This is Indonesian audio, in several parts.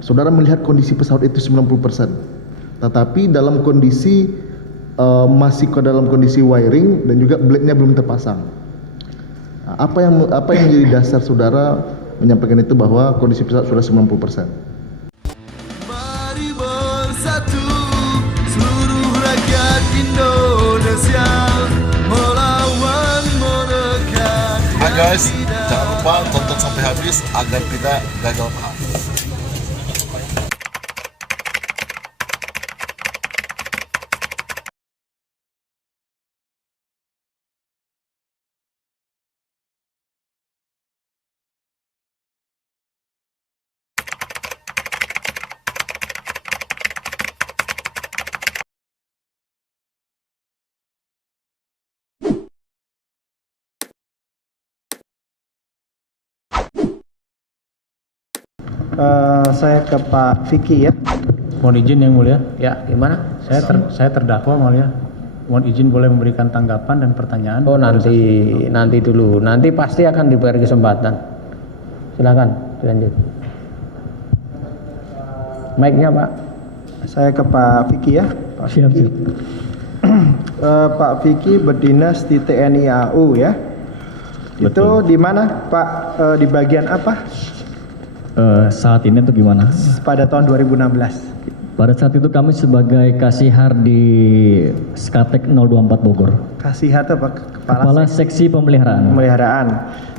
saudara melihat kondisi pesawat itu 90%. Tetapi dalam kondisi masih ke dalam kondisi wiring dan juga blade-nya belum terpasang. Nah, apa yang menjadi dasar saudara menyampaikan itu bahwa kondisi pesawat sudah 90%? Mari bersatu seluruh rakyat Indonesia melawan menekan. Hai guys, jangan lupa tonton sampai habis agar tidak gagal paham. Saya ke Pak Vicky ya. Mohon izin yang mulia. Ya, gimana? Saya terdakwa mulia. Mohon izin boleh memberikan tanggapan dan pertanyaan. Oh, nanti dulu. Nanti pasti akan diberi kesempatan. Silakan, dilanjut. Mic-nya, Pak. Saya ke Pak Vicky ya. Pak Siap, Vicky. Pak Vicky berdinas di TNI AU ya. Betul. Itu di mana, Pak? Di bagian apa? Saat ini tuh gimana? Pada tahun 2016. Pada saat itu kami sebagai kasihar di Skatek 024 Bogor. Kasihar itu apa? Kepala Seksi Pemeliharaan Pemeliharaan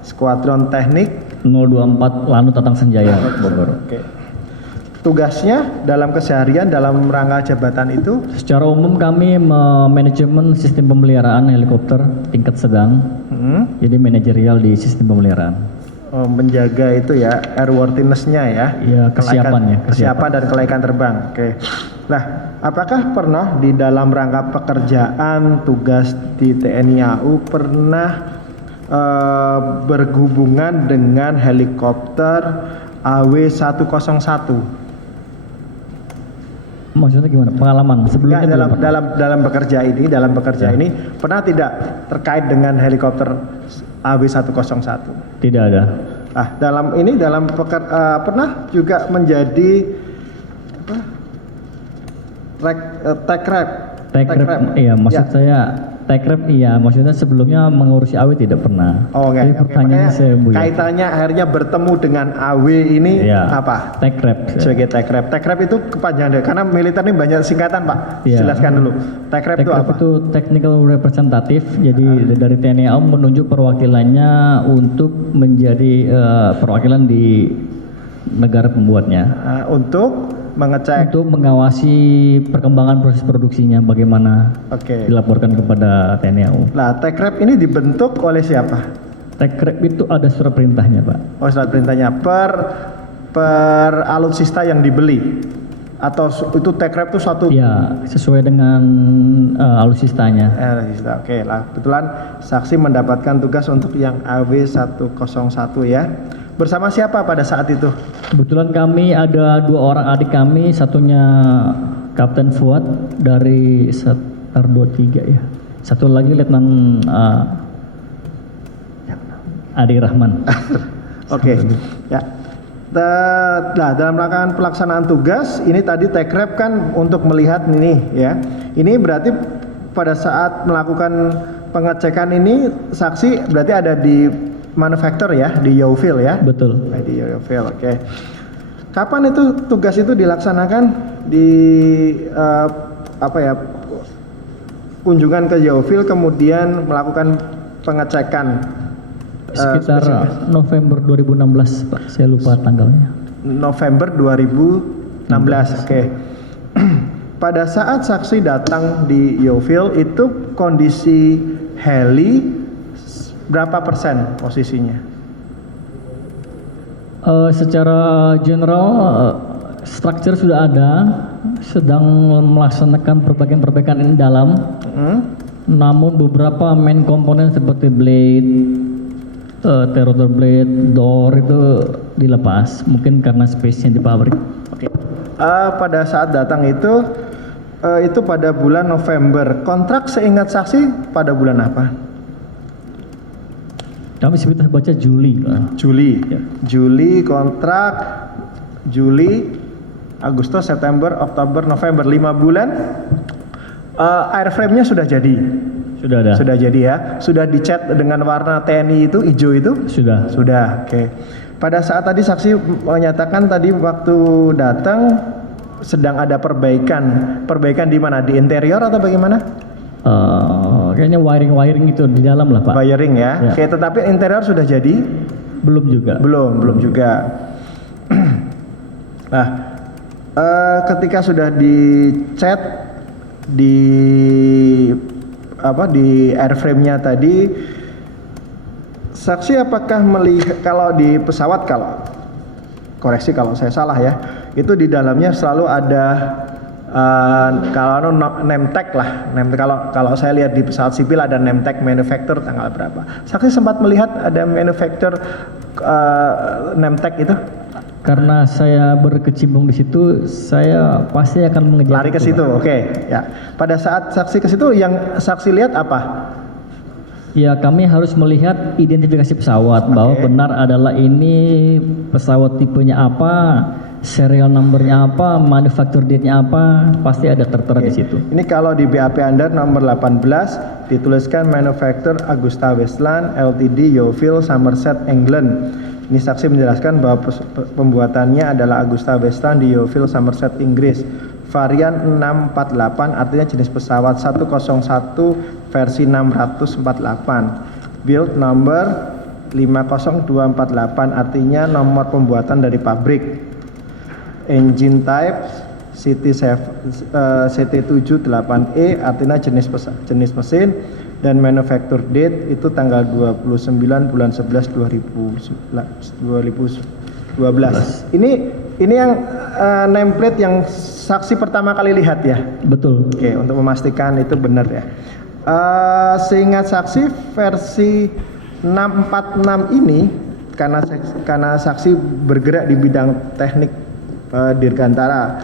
Skuadron Teknik 024 Lanut Tatang Senjaya Bogor. Oke. Tugasnya dalam keseharian dalam rangka jabatan itu Secara umum kami manajemen sistem pemeliharaan helikopter tingkat sedang. Jadi manajerial di sistem pemeliharaan. menjaga itu ya airworthiness-nya ya. Iya, kesiapannya. Kesiapan dan kelaikan terbang. Oke. Nah, apakah pernah di dalam rangka pekerjaan tugas di TNI AU pernah berhubungan dengan helikopter AW101? Maksudnya gimana? Pengalaman sebelumnya Enggak, belum pernah? dalam bekerja ini pernah tidak terkait dengan helikopter AW101? Tidak ada. Pernah juga menjadi TACREP. Iya, maksud Ya. saya TACREP iya, maksudnya sebelumnya mengurusi AW tidak pernah. Oh, Jadi pertanyaannya saya Bu ya. kaitannya akhirnya bertemu dengan AW ini Iya. apa? TACREP. Sebagai TACREP. TACREP itu kepanjangan karena militer ini banyak singkatan, Pak. Iya. Jelaskan dulu. TACREP itu apa? itu technical representative. Jadi dari TNI AU menunjuk perwakilannya untuk menjadi perwakilan di negara pembuatnya. Untuk mengecek. Untuk mengawasi perkembangan proses produksinya bagaimana Oke. dilaporkan kepada TNI AU. Nah, TACREP ini dibentuk oleh siapa? TACREP itu ada surat perintahnya, Pak. Oh, surat perintahnya per alutsista yang dibeli atau itu TACREP itu suatu Ya, sesuai dengan alutsistanya. alutsista. Oke lah, kebetulan saksi mendapatkan tugas untuk yang AW101 ya. Bersama siapa pada saat itu? Kebetulan kami ada 2 orang adik kami, satunya Kapten Fuad dari Setar 23 ya. Satu lagi Letnan Adi Rahman. Oke. Ya. Nah, dalam rangka pelaksanaan tugas ini tadi TACREP kan untuk melihat ini ya. Ini berarti pada saat melakukan pengecekan ini saksi berarti ada di manufaktur ya, di Yeovil ya. Betul. Di Yeovil, oke. Kapan itu tugas itu dilaksanakan di kunjungan ke Yeovil kemudian melakukan pengecekan? Sekitar November 2016, Pak. Saya lupa tanggalnya. November 2016. Oke. Pada saat saksi datang di Yeovil itu kondisi heli berapa persen posisinya? Secara general struktur sudah ada, sedang melaksanakan perbaikan-perbaikan ini dalam. Namun beberapa main komponen seperti blade, rotor blade, door itu dilepas, mungkin karena space-nya di pabrik. Oke. Pada saat datang itu pada bulan November. Kontrak seingat saksi pada bulan apa? Kami sebentar baca Juli, Pak. Juli. Ya. Juli kontrak Juli Agustus, September, Oktober, November, 5 bulan. Airframe-nya sudah jadi. Sudah ada. Sudah jadi ya. Sudah dicat dengan warna TNI itu, hijau itu? Sudah. Sudah, oke. Pada saat tadi saksi menyatakan tadi waktu datang sedang ada perbaikan. Perbaikan di mana? Di interior atau bagaimana? Kayaknya wiring itu di dalam lah Pak. Wiring ya. Ya. Oke, tetapi interior sudah jadi? Belum juga. Belum juga. Nah, ketika sudah dicat di airframe-nya tadi, saksi apakah melihat kalau di pesawat, kalau koreksi kalau saya salah ya, itu di dalamnya selalu ada kalau name tag lah, kalau saya lihat di pesawat sipil ada name tag manufacturer tanggal berapa. Saksi sempat melihat ada manufacturer name tag itu? Karena saya berkecimpung di situ, saya pasti akan mengejar. Lari ke itu, situ, Pak. oke. Ya. Pada saat saksi ke situ, yang saksi lihat apa? Ya, kami harus melihat identifikasi pesawat bahwa benar adalah ini pesawat tipenya apa, serial numbernya apa, manufacture date-nya apa, pasti ada tertera di situ. Ini kalau di BAP Anda nomor 18 dituliskan manufacturer Augusta Westland Ltd Yeovil Somerset England. Ini saksi menjelaskan bahwa pembuatannya adalah Augusta Westland di Yeovil Somerset Inggris. Varian 648 artinya jenis pesawat 101 versi 648. Build number 50248 artinya nomor pembuatan dari pabrik. Engine type CT78E artinya jenis mesin, dan manufacture date itu tanggal 29 bulan 11 2012. Ini yang nameplate yang saksi pertama kali lihat ya. Betul. Oke, untuk memastikan itu benar ya. Seingat saksi versi 646 ini karena saksi bergerak di bidang teknik Dirgantara,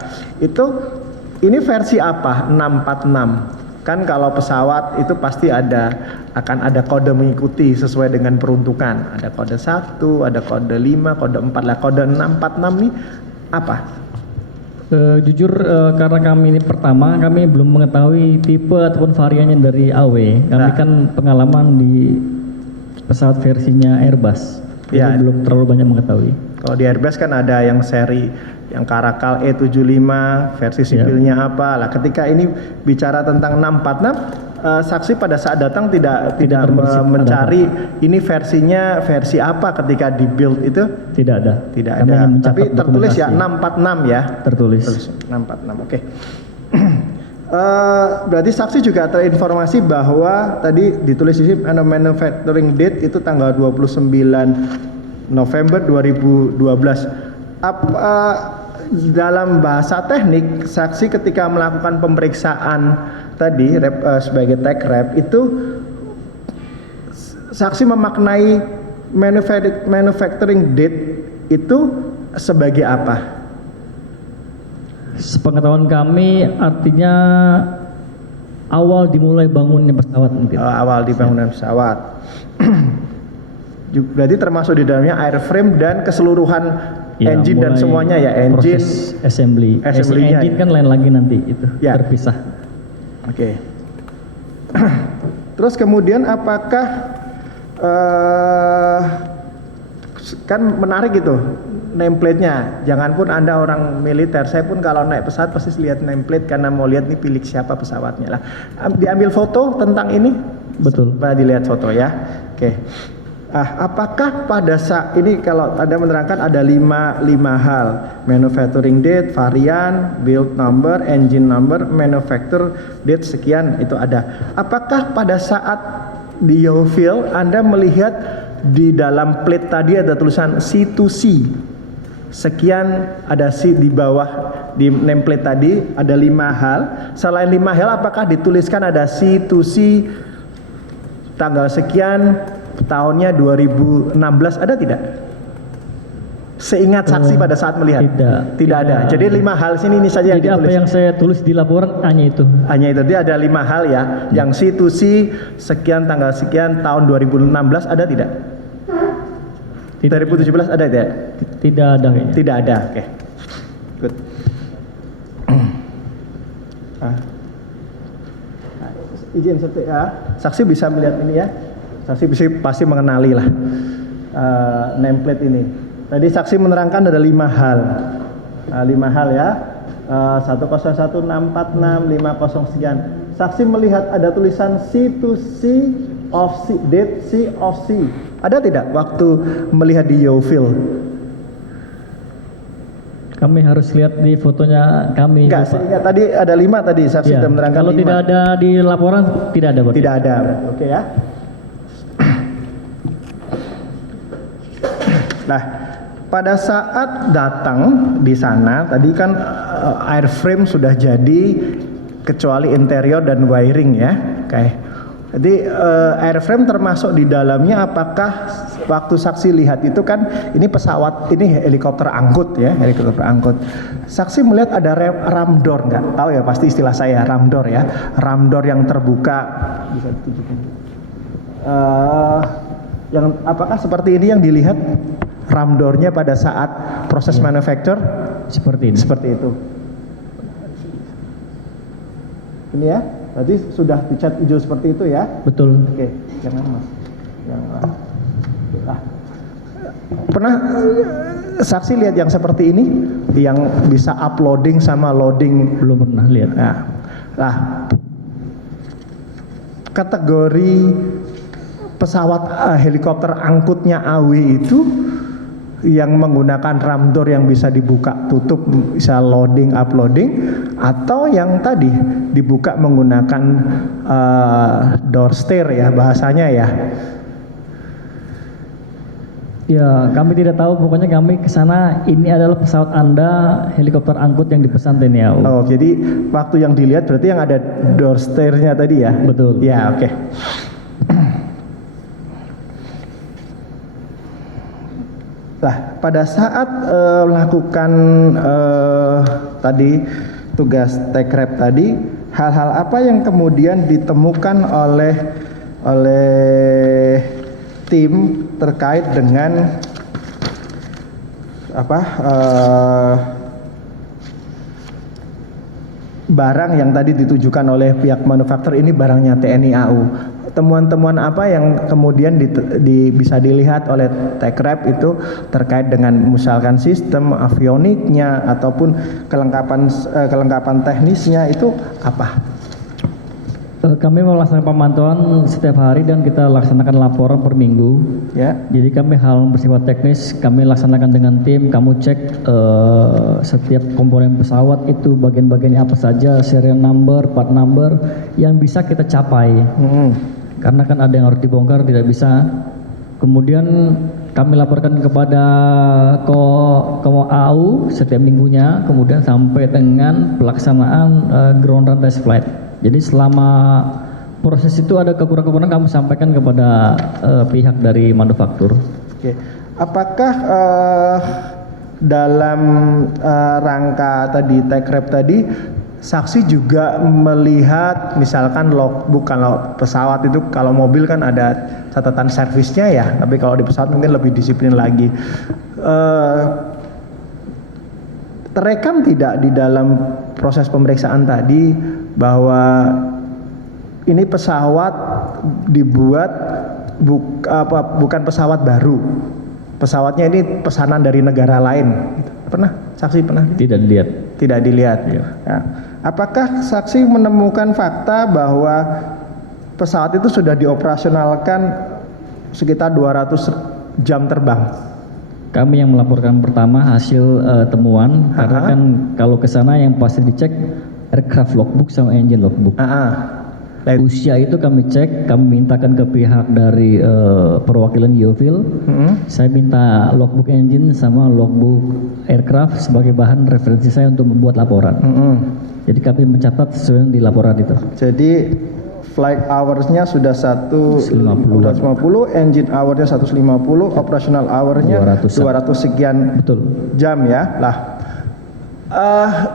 ini versi apa 646? Kan kalau pesawat itu pasti akan ada kode mengikuti sesuai dengan peruntukan. Ada kode 1, ada kode 5, kode 4 lah. Kode 646 ini apa? Jujur karena kami ini pertama, kami belum mengetahui tipe ataupun variannya dari AW. Kami kan pengalaman di pesawat versinya Airbus. Ya. Jadi belum terlalu banyak mengetahui. Kalau di Airbus kan ada yang seri yang Caracal E75 versi sipilnya apa lah. Ketika ini bicara tentang 646, saksi pada saat datang tidak mencari ini versinya versi apa ketika di build itu? Tidak ada. Tidak Kami ada. hanya mencatat Tapi tertulis ya dokumentasi. 646 ya. Tertulis. 646. Oke. Berarti saksi juga terinformasi bahwa tadi ditulis di sini manufacturing date itu tanggal 29 November 2012. Dalam bahasa teknik, saksi ketika melakukan pemeriksaan tadi sebagai tech rep itu saksi memaknai manufacturing date itu sebagai apa? Sepengetahuan kami artinya awal dimulai bangunnya pesawat mungkin. Awal dibangunan pesawat. Berarti termasuk di dalamnya airframe dan keseluruhan Ya, engine dan mulai semuanya ya, engine, proses assembly. Assembly-nya Engine ya. kan lain lagi nanti itu Ya. terpisah. Oke. Terus kemudian apakah kan menarik itu nameplate-nya. Jangan pun Anda orang militer, saya pun kalau naik pesawat pasti lihat nameplate karena mau lihat nih pilih siapa pesawatnya lah. Diambil foto tentang ini? Betul. Coba dilihat foto ya. Oke. Apakah pada saat ini kalau Anda menerangkan ada lima hal, manufacturing date, varian, build number, engine number, manufacture date sekian itu ada. Apakah pada saat di Yeovil Anda melihat di dalam plate tadi ada tulisan C2C sekian, ada C di bawah di nameplate tadi ada 5 hal. Selain 5 hal apakah dituliskan ada C2C tanggal sekian, tahunnya 2016 ada tidak? Seingat saksi pada saat melihat? Tidak ada. Jadi 5 hal sini ini saja yang Jadi ditulis. apa yang saya tulis di laporan hanya itu. Hanya itu. Dia ada 5 hal ya. Yang C2C sekian tanggal sekian tahun 2016 ada tidak? 2017 ada tidak? Tidak ada kayaknya. Tidak ada. Oke. Good. Nah, izin ya. Saksi bisa melihat ini ya. Saksi bisa pasti mengenali lah nameplate ini. Tadi saksi menerangkan ada 5 hal. 5 hal ya. 101646 sekian. Saksi melihat ada tulisan C to C of C, date C of C. Ada tidak waktu melihat di Yeovil? Kami harus lihat di fotonya kami. Enggak, Pak. seingat tadi ada 5 tadi saksi Ya, sudah menerangkan. kalau 5. tidak ada di laporan tidak ada. Pak. Tidak ada. Oke ya. Nah, pada saat datang di sana tadi kan airframe sudah jadi kecuali interior dan wiring ya. Oke. Jadi airframe termasuk di dalamnya, apakah waktu saksi lihat itu kan ini pesawat, ini helikopter angkut ya, helikopter angkut. Saksi melihat ada ram door nggak? Tahu ya pasti istilah saya ram door ya, ram door yang terbuka. Bisa ditunjukkan. Yang apakah seperti ini yang dilihat ram door-nya pada saat proses manufacture? Seperti ini. Seperti itu. Ini ya, tadi sudah dicat hijau seperti itu ya. Betul. Oke, jangan mas. Jangan. Pernah saksi lihat yang seperti ini, yang bisa uploading sama loading? Belum pernah lihat. Nah, kategori pesawat helikopter angkutnya AW itu yang menggunakan ram door yang bisa dibuka tutup, bisa loading uploading, atau yang tadi dibuka menggunakan door stair ya bahasanya ya. Ya, kami tidak tahu, pokoknya kami ke sana, ini adalah pesawat Anda, helikopter angkut yang dipesan TNI AU. Oh, jadi waktu yang dilihat berarti yang ada door stair-nya tadi ya? Betul. Ya, oke. Lah, pada saat melakukan tadi tugas TECREP tadi, hal-hal apa yang kemudian ditemukan oleh tim terkait dengan barang yang tadi ditujukan oleh pihak manufaktur ini barangnya TNI AU. Temuan-temuan apa yang kemudian bisa dilihat oleh TECREP itu terkait dengan misalkan sistem avioniknya ataupun kelengkapan teknisnya itu apa? Kami melaksanakan pemantauan setiap hari dan kita laksanakan laporan per minggu. Ya. Jadi kami hal bersifat teknis kami laksanakan dengan tim. Kamu cek setiap komponen pesawat itu bagian-bagiannya apa saja, serial number, part number yang bisa kita capai. Karena kan ada yang harus dibongkar, tidak bisa. Kemudian kami laporkan kepada Komo AU setiap minggunya, kemudian sampai dengan pelaksanaan ground run test flight. Jadi selama proses itu ada kekurangan kami sampaikan kepada pihak dari manufaktur. Oke. Apakah dalam rangka tadi TECREP tadi saksi juga melihat misalkan logbook, kalau pesawat itu, kalau mobil kan ada catatan servisnya ya, tapi kalau di pesawat mungkin lebih disiplin lagi. Terekam tidak di dalam proses pemeriksaan tadi bahwa ini pesawat dibuat bukan pesawat baru, pesawatnya ini pesanan dari negara lain? Pernah saksi pernah? Tidak dilihat. Tidak dilihat. Ya. Ya. Apakah saksi menemukan fakta bahwa pesawat itu sudah dioperasionalkan sekitar 200 jam terbang? Kami yang melaporkan pertama hasil temuan, karena kan kalau ke sana yang pasti dicek aircraft logbook sama engine logbook. Usia itu kami cek, kami mintakan ke pihak dari perwakilan Yeovil. Saya minta logbook engine sama logbook aircraft sebagai bahan referensi saya untuk membuat laporan. Jadi kami mencatat sesuai yang di laporan itu. Jadi flight hours-nya sudah 150, engine hour-nya 150, operational hour-nya 200 sekian. Betul. Jam ya. Lah,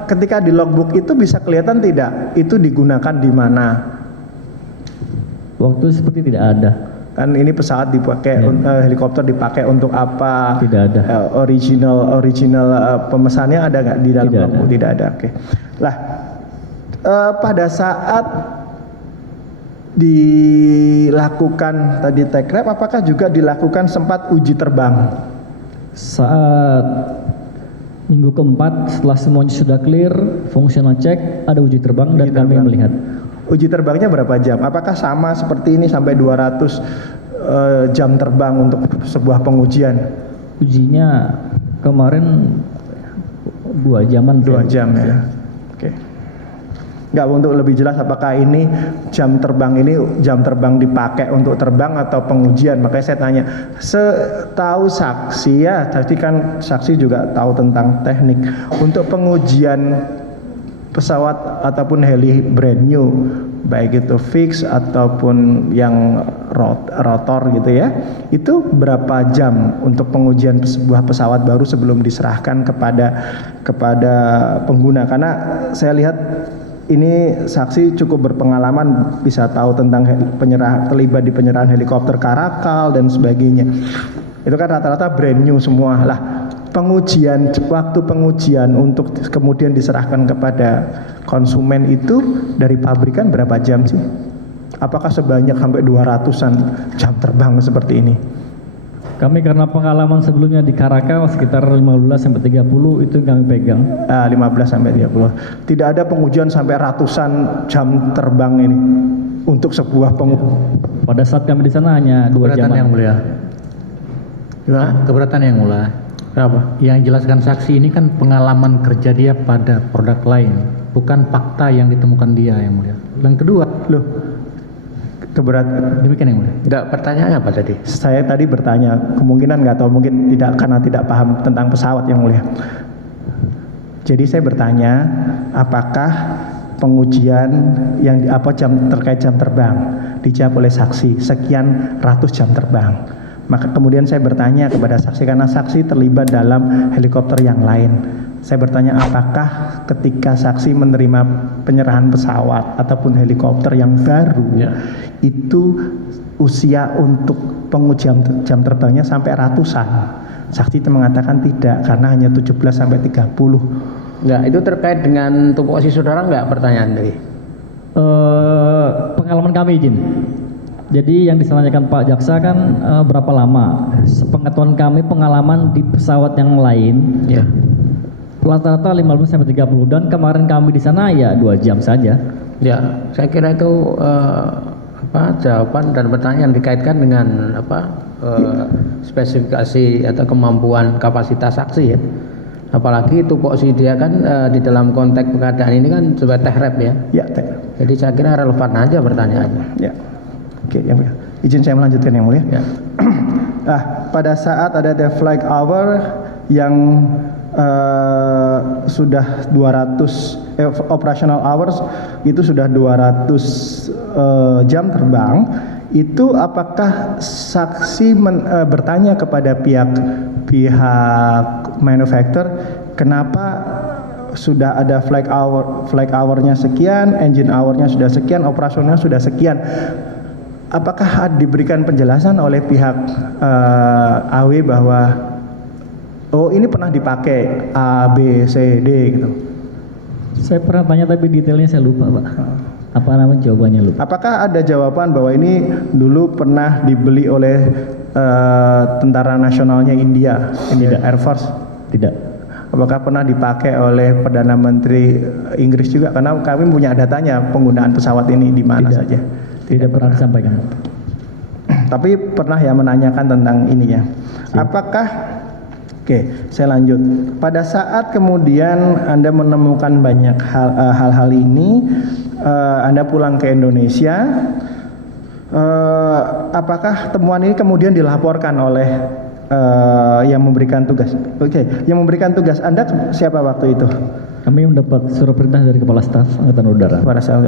ketika di logbook itu bisa kelihatan tidak itu digunakan di mana? Waktu seperti tidak ada. Kan ini pesawat dipakai, helikopter dipakai untuk apa? Tidak ada. Original pemesannya ada nggak di dalam Tidak logbook? ada. Tidak ada. Oke. Lah, pada saat dilakukan tadi take rep, apakah juga dilakukan sempat uji terbang? Saat minggu keempat setelah semuanya sudah clear, functional check, ada uji terbang dan kami melihat. Uji terbangnya berapa jam? Apakah sama seperti ini sampai 200 jam terbang untuk sebuah pengujian? Ujinya kemarin 2 jaman. 2 jam ya. Oke. Nggak, untuk lebih jelas apakah ini jam terbang dipakai untuk terbang atau pengujian. Makanya saya tanya, setahu saksi ya, tadi kan saksi juga tahu tentang teknik. Untuk pengujian pesawat ataupun heli brand new, baik itu fix ataupun yang rotor gitu ya, itu berapa jam untuk pengujian sebuah pesawat baru sebelum diserahkan kepada pengguna? Karena saya lihat ini saksi cukup berpengalaman, bisa tahu tentang terlibat di penyerahan helikopter Karakal dan sebagainya. Itu kan rata-rata brand new semua lah. Waktu pengujian untuk kemudian diserahkan kepada konsumen itu dari pabrikan berapa jam sih? Apakah sebanyak sampai 200-an jam terbang seperti ini? Kami karena pengalaman sebelumnya di Karakal sekitar 15-30 itu kami pegang. 15-30. Tidak ada pengujian sampai ratusan jam terbang ini untuk sebuah Pada saat kami di sana hanya 2 jam. Keberatan yang mulia. Keberatan yang mulia. Kenapa? Yang jelaskan saksi ini kan pengalaman kerja dia pada produk lain, bukan fakta yang ditemukan dia yang mulia. Yang kedua, Loh, keberatan. demikian yang mulia. Enggak, pertanyaannya apa tadi? Saya tadi bertanya, kemungkinan nggak tahu, mungkin tidak karena tidak paham tentang pesawat yang mulia. Jadi saya bertanya, apakah pengujian yang terkait jam terbang dijawab oleh saksi sekian ratus jam terbang. Maka kemudian saya bertanya kepada saksi karena saksi terlibat dalam helikopter yang lain. Saya bertanya apakah ketika saksi menerima penyerahan pesawat ataupun helikopter yang baru itu usia untuk pengujian jam terbangnya sampai ratusan. Saksi itu mengatakan tidak karena hanya 17 sampai 30. Enggak, itu terkait dengan tupoksi saudara enggak pertanyaan tadi? Pengalaman kami izin. Jadi yang disampaikan Pak Jaksa kan berapa lama? Sepengetahuan kami pengalaman di pesawat yang lain. Ya. Rata-rata 15 sampai 30 dan kemarin kami di sana ya 2 jam saja. Ya, saya kira itu jawaban dan pertanyaan dikaitkan dengan spesifikasi atau kemampuan kapasitas saksi ya. Apalagi tupoksi dia kan di dalam konteks pengadaan ini kan sebagai tech rep ya. Ya, tech rep. Jadi saya kira relevan aja pertanyaannya. Ya. Oke, yang mulia. Izin saya melanjutkan yang mulia. Ya. Pada saat ada the flight hour yang sudah 200 operational hours itu sudah 200 jam terbang, itu apakah saksi bertanya kepada pihak manufacturer kenapa sudah ada flight hour-nya sekian, engine hour-nya sudah sekian, operasionalnya sudah sekian. Apakah diberikan penjelasan oleh pihak AW bahwa ini pernah dipakai A, B, C, D gitu? Saya pernah tanya tapi detailnya saya lupa, Pak. Apa namanya jawabannya lupa. Apakah ada jawaban bahwa ini dulu pernah dibeli oleh tentara nasionalnya India, Air Force? Tidak. Apakah pernah dipakai oleh Perdana Menteri Inggris juga? Karena kami punya datanya penggunaan pesawat ini di mana saja. Tidak pernah disampaikan. Tapi pernah ya menanyakan tentang ini ya. Apakah Oke, saya lanjut. Pada saat kemudian Anda menemukan banyak hal-hal ini, Anda pulang ke Indonesia, apakah temuan ini kemudian dilaporkan oleh yang memberikan tugas? Oke, yang memberikan tugas Anda siapa waktu itu? Kami mendapat surat perintah dari Kepala Staf Angkatan Udara. Pada saat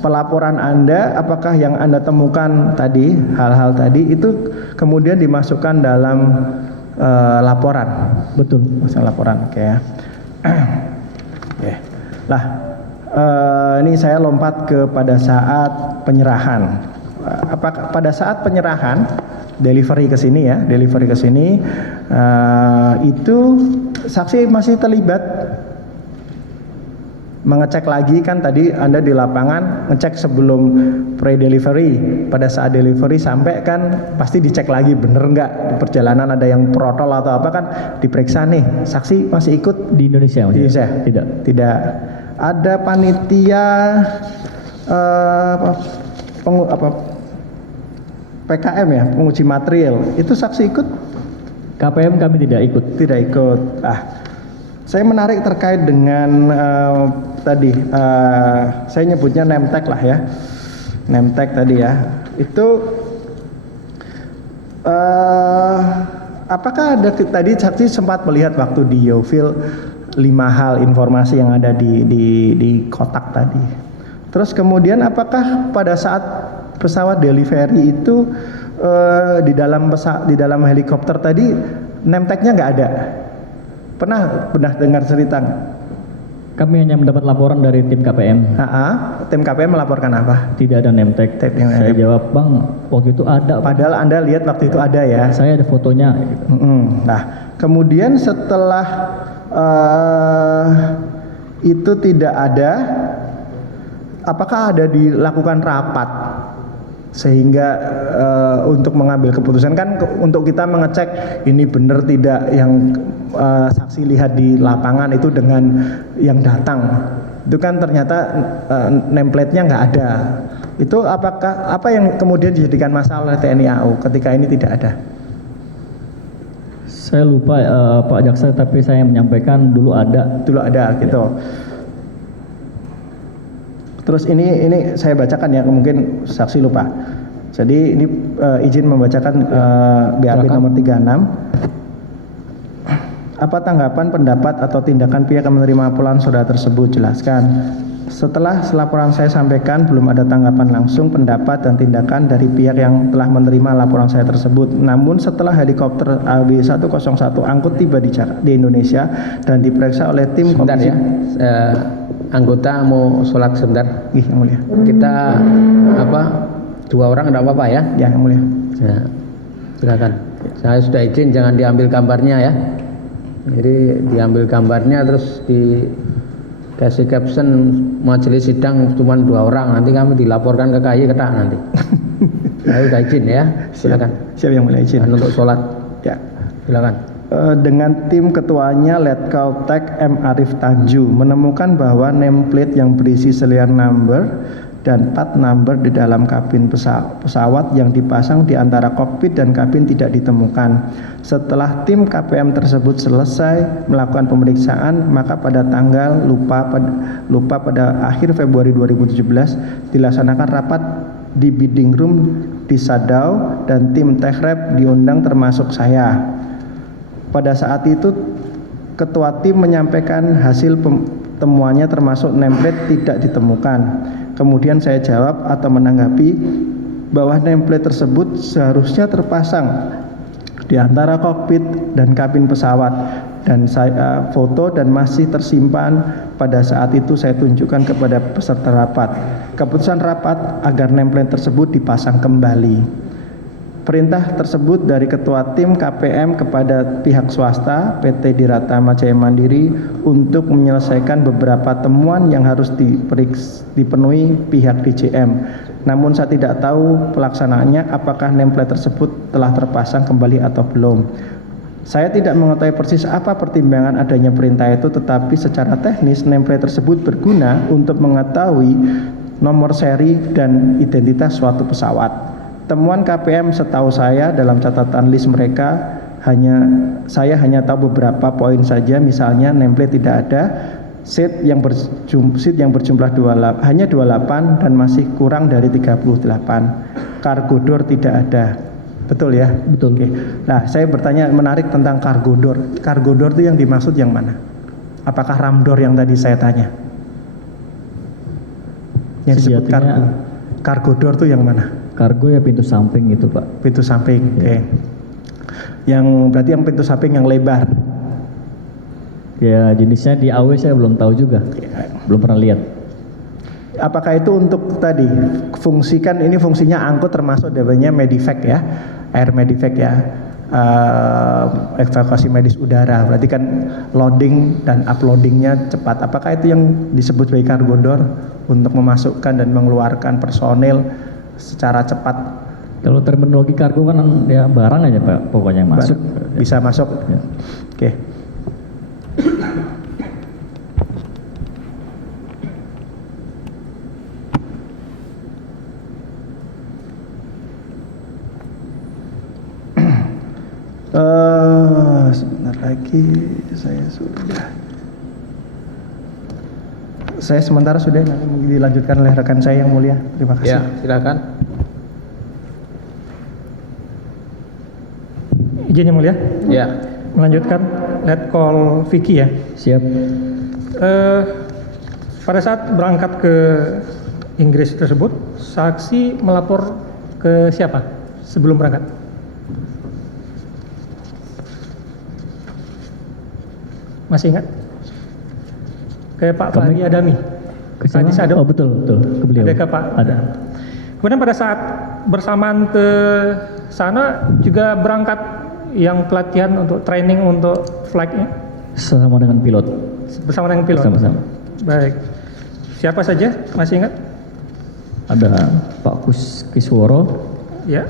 pelaporan Anda, apakah yang Anda temukan tadi, hal-hal tadi itu kemudian dimasukkan dalam laporan? Betul. Masuk laporan, oke ya. Oke. Lah, ini saya lompat ke pada saat penyerahan. Apakah pada saat penyerahan delivery ke sini ya, itu saksi masih terlibat? mengecek lagi kan tadi Anda di lapangan ngecek sebelum pre-delivery, pada saat delivery sampai kan pasti dicek lagi bener nggak di perjalanan ada yang protol atau apa kan diperiksa nih, saksi masih ikut Di Indonesia, Mas? di Indonesia? Tidak. Ada panitia PKM ya, penguji material, itu saksi ikut? KPM kami tidak ikut. Tidak ikut. Saya menarik terkait dengan tadi saya nyebutnya name tag lah ya, name tag tadi ya. Itu apakah ada tadi saksi sempat melihat waktu di Yofil 5 hal informasi yang ada di kotak tadi. Terus kemudian apakah pada saat pesawat delivery itu di dalam helikopter tadi name tag-nya nggak ada? Pernah dengar cerita nggak? Kami hanya mendapat laporan dari tim KPM. Tim KPM melaporkan apa? Tidak ada name tag. Saya jawab, Bang, waktu itu ada. Padahal Anda lihat waktu itu ada ya? Saya ada fotonya. Gitu. Nah, kemudian setelah itu tidak ada, apakah ada dilakukan rapat sehingga untuk mengambil keputusan kan untuk kita mengecek ini benar tidak yang saksi lihat di lapangan itu dengan yang datang itu kan ternyata template-nya nggak ada. Itu apa yang kemudian dijadikan masalah oleh TNI AU ketika ini tidak ada? Saya lupa Pak Jaksa, tapi saya menyampaikan dulu ada gitu. Terus ini saya bacakan ya, mungkin saksi lupa. Jadi ini izin membacakan BAP nomor 36. Apa tanggapan, pendapat atau tindakan pihak yang menerima laporan saudara tersebut? Jelaskan. Setelah laporan saya sampaikan, belum ada tanggapan langsung, pendapat dan tindakan dari pihak yang telah menerima laporan saya tersebut. Namun setelah helikopter AB101 angkut tiba di Indonesia dan diperiksa oleh tim sebentar komisi. Anggota mau sholat sebentar. Yang mulia. Kita 2 orang enggak apa-apa ya? Ya, yang mulia. Ya, silakan. Saya sudah izin jangan diambil gambarnya ya. Jadi diambil gambarnya terus dikasih caption majelis sidang cuma 2 orang, nanti kami dilaporkan ke KAI ketak nanti. Saya sudah izin ya. Silakan. Siap yang mulia, izin. Untuk sholat. Ya. Silakan. Dengan tim ketuanya Letkol Tek M. Arif Tanju menemukan bahwa nameplate yang berisi serial number dan part number di dalam kabin pesawat yang dipasang di antara kokpit dan kabin tidak ditemukan. Setelah tim KPM tersebut selesai melakukan pemeriksaan, maka pada tanggal lupa pada akhir Februari 2017 dilaksanakan rapat di bidding room di Sadau dan tim Tekrep diundang termasuk saya. Pada saat itu ketua tim menyampaikan hasil temuannya termasuk nameplate tidak ditemukan. Kemudian saya jawab atau menanggapi bahwa nameplate tersebut seharusnya terpasang di antara kokpit dan kabin pesawat, dan saya foto dan masih tersimpan. Pada saat itu saya tunjukkan kepada peserta rapat. Keputusan rapat agar nameplate tersebut dipasang kembali. Perintah tersebut dari ketua tim KPM kepada pihak swasta PT Diratama Jaya Mandiri untuk menyelesaikan beberapa temuan yang harus dipenuhi pihak DJM. Namun saya tidak tahu pelaksanaannya apakah nameplate tersebut telah terpasang kembali atau belum. Saya tidak mengetahui persis apa pertimbangan adanya perintah itu, tetapi secara teknis nameplate tersebut berguna untuk mengetahui nomor seri dan identitas suatu pesawat. Temuan KPM setahu saya dalam catatan list mereka saya hanya tahu beberapa poin saja, misalnya nameplate tidak ada, seat yang berjumlah hanya 28 dan masih kurang dari 38. Cargo door tidak ada. Betul ya? Betul. Oke. Nah, saya bertanya menarik tentang cargo door. Cargo door itu yang dimaksud yang mana? Apakah ram door yang tadi saya tanya? Yang disebut cargo door itu yang mana? Kargo ya pintu samping itu, Pak. Pintu samping, oke. Yang berarti yang pintu samping yang lebar. Ya jenisnya di AW saya belum tahu juga, belum pernah lihat. Apakah itu untuk tadi fungsinya angkut termasuk namanya medivac ya, air medivac ya. evakuasi medis udara. Berarti kan loading dan uploadingnya cepat. Apakah itu yang disebut sebagai cargo door untuk memasukkan dan mengeluarkan personil secara cepat? Kalau terminologi kargo kan ya barang aja Pak, pokoknya yang masuk. Bisa masuk. Ya. Oke. Sebentar lagi saya sementara sudah, nanti dilanjutkan oleh rekan saya yang mulia. Terima kasih. Ya, silakan. Izin yang mulia, Ya. melanjutkan let call Vicky ya. Siap. Pada saat berangkat ke Inggris tersebut, saksi melapor ke siapa sebelum berangkat? Masih ingat? Ke Pak Fahri Adami. Ke siapa? Hadis Adam. Oh betul, ke beliau. Ada ke Pak? Ada. Kemudian pada saat bersamaan ke sana juga berangkat yang pelatihan untuk training untuk flight-nya Sama dengan pilot. bersama dengan pilot. Sama-sama. Baik. Siapa saja? Masih ingat? Ada Pak Kisworo, Ya.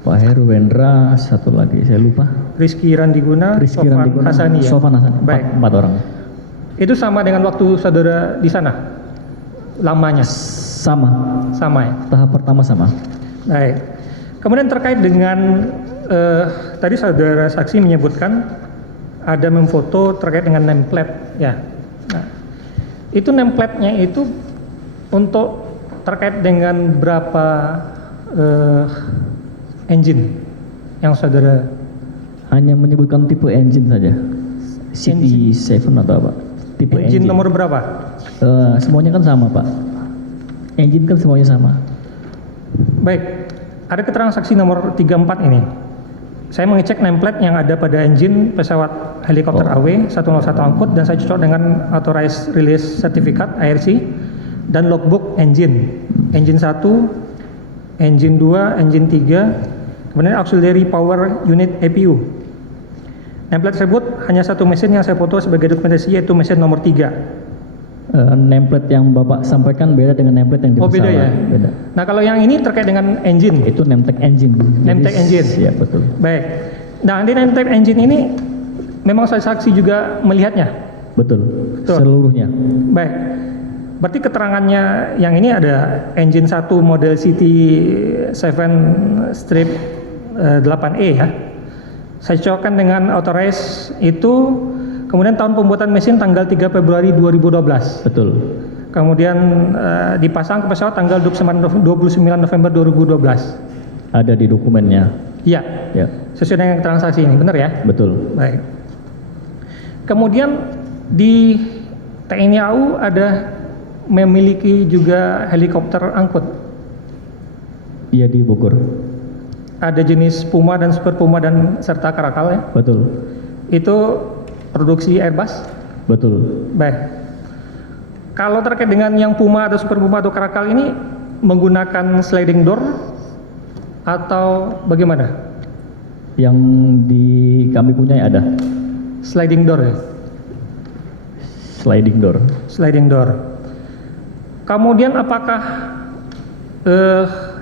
Pak Heru Wendra, satu lagi saya lupa. Rizky Randiguna, Rizky Sofan Randiguna, Hasani ya. Sofan Hasani. Baik. Empat orang. Itu sama dengan waktu saudara di sana? Lamanya? Sama. Sama ya? Tahap pertama sama. Baik. Kemudian terkait dengan tadi saudara saksi menyebutkan ada memfoto terkait dengan nameplate ya. Nah, itu nameplate-nya itu untuk terkait dengan berapa engine yang saudara Hanya menyebutkan tipe engine saja. CT7 atau apa? Tipe engine nomor berapa? Semuanya kan sama Pak. Engine kan semuanya sama. Baik, ada keterangan saksi nomor 34 ini. Saya mengecek nameplate yang ada pada engine pesawat helikopter AW 101 angkut dan saya cocok dengan Authorized Release Certificate ARC dan logbook engine. Engine 1, engine 2, engine 3, kemudian auxiliary power unit APU. Nameplate tersebut hanya satu mesin yang saya foto sebagai dokumentasi yaitu mesin nomor 3. Nameplate yang Bapak sampaikan beda dengan nameplate yang di Oh, beda pesawat. ya? Beda. Nah, kalau yang ini terkait dengan engine. Itu nametag engine. Nametag engine. Iya betul. Baik. Nah, di nametag engine ini memang saya saksi juga melihatnya. Betul. Betul. Seluruhnya. Baik. Berarti keterangannya yang ini ada engine 1 model CT7-8E ya. Saya cocokkan dengan authorized itu, kemudian tahun pembuatan mesin tanggal 3 Februari 2012. Betul. Kemudian dipasang ke pesawat tanggal 29 November 2012. Ada di dokumennya. Iya. Ya. Sesuai dengan transaksi ini, benar ya? Betul. Baik. Kemudian di TNI AU ada memiliki juga helikopter angkut. Iya di Bogor. Ada jenis Puma dan Super Puma dan serta Karakal ya. Betul. Itu produksi Airbus. Betul. Baik. Kalau terkait dengan yang Puma atau Super Puma atau Karakal ini menggunakan sliding door atau bagaimana? Yang di kami punya ada Sliding door ya. sliding door. Sliding door. Kemudian apakah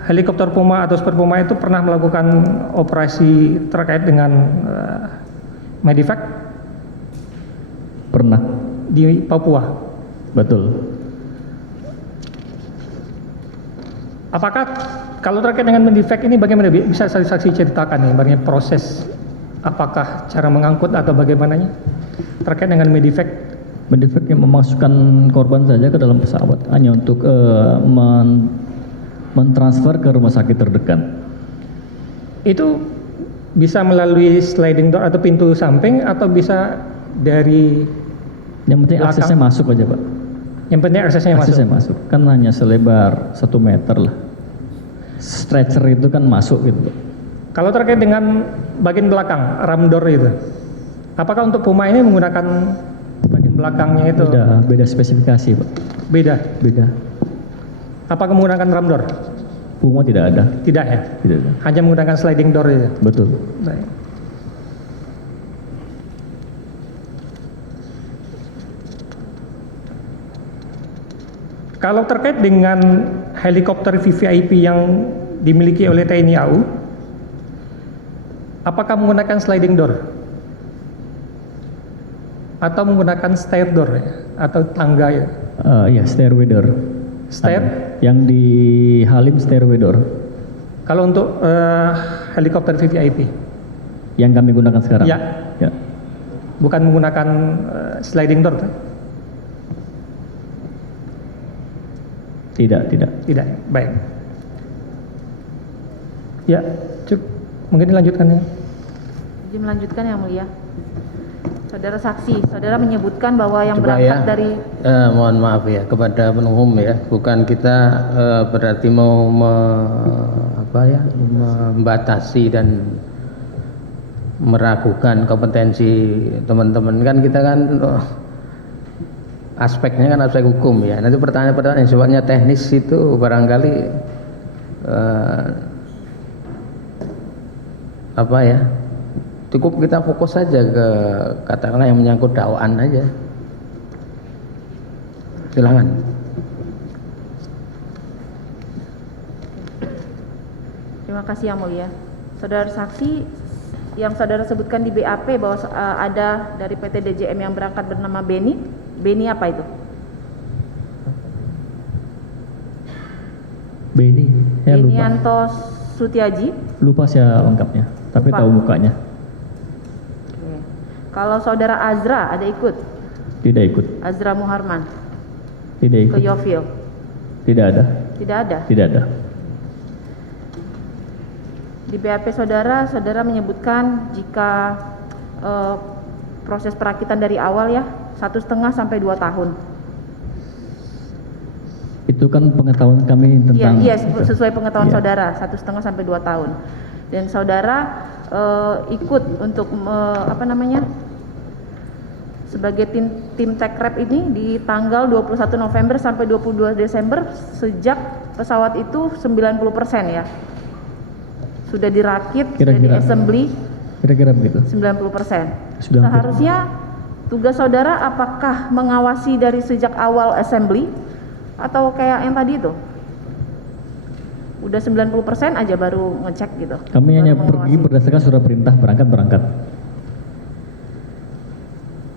helikopter Puma atau Super Puma itu pernah melakukan operasi terkait dengan medevac Pernah. di Papua? Betul. Apakah kalau terkait dengan medevac ini bagaimana? Bisa saksi ceritakan nih bagaimana proses, apakah cara mengangkut atau bagaimananya terkait dengan medevac? Medevac yang memasukkan korban saja ke dalam pesawat hanya untuk mentransfer ke rumah sakit terdekat. Itu bisa melalui sliding door atau pintu samping atau bisa dari Yang penting belakang? aksesnya masuk aja Pak. Yang penting aksesnya Aksesnya masuk. masuk. Kan hanya selebar 1 meter lah. Stretcher itu kan masuk gitu Pak. Kalau terkait dengan bagian belakang, ram door itu, apakah untuk Puma ini menggunakan bagian belakangnya itu? Beda spesifikasi Pak. Beda. Beda. Apakah menggunakan ram door? Puma tidak ada. Tidak ya. Tidak ada. Hanya menggunakan sliding door itu. Betul. Baik. Kalau terkait dengan helikopter VVIP yang dimiliki oleh TNI AU, apakah menggunakan sliding door atau menggunakan stair door ya? Atau tangga ya? Ya, stairway door. Stair? Ada. Yang di Halim stairway door. Kalau untuk helikopter VVIP Yang kami gunakan sekarang. Ya. Ya. bukan menggunakan sliding door kan? Tidak. Tidak, baik. Ya, cukup. Mungkin dilanjutkan ya. Izin melanjutkan yang mulia. Saudara saksi, saudara menyebutkan bahwa yang Coba berangkat ya, dari mohon maaf ya kepada penuh umum ya, bukan kita berarti mau membatasi dan meragukan kompetensi teman-teman, kan kita kan aspeknya kan aspek hukum ya. Nanti pertanyaan-pertanyaan yang sifatnya teknis itu barangkali cukup kita fokus saja ke katakanlah yang menyangkut dakwaan aja. Silakan. Terima kasih yang mulia. Saudara saksi, yang saudara sebutkan di BAP bahwa ada dari PT DJM yang berangkat bernama Beni. Beni apa itu? Beni, saya lupa. Benianto Sutiaji. Lupa saya lengkapnya, tapi Lupa. tahu mukanya. Oke. Kalau saudara Azra ada ikut? Tidak ikut. Azra Muharman Tidak ikut. ke Yofil? Tidak ada. Tidak ada. Tidak ada. Di BAP saudara menyebutkan jika proses perakitan dari awal ya 1,5 sampai 2 tahun. Itu kan pengetahuan kami tentang. Iya, sesuai pengetahuan Iya. saudara 1,5 sampai 2 tahun. Dan saudara ikut untuk sebagai tim Tekrep ini di tanggal 21 November sampai 22 Desember sejak pesawat itu 90% ya. Sudah dirakit, sudah Kira-kira. di-assembly Kira-kira begitu. 90%. Sudah hampir. Seharusnya tugas saudara apakah mengawasi dari sejak awal assembly atau kayak yang tadi itu? Udah 90% aja baru ngecek gitu. Kami Baru hanya mengawasi. pergi berdasarkan surat perintah berangkat.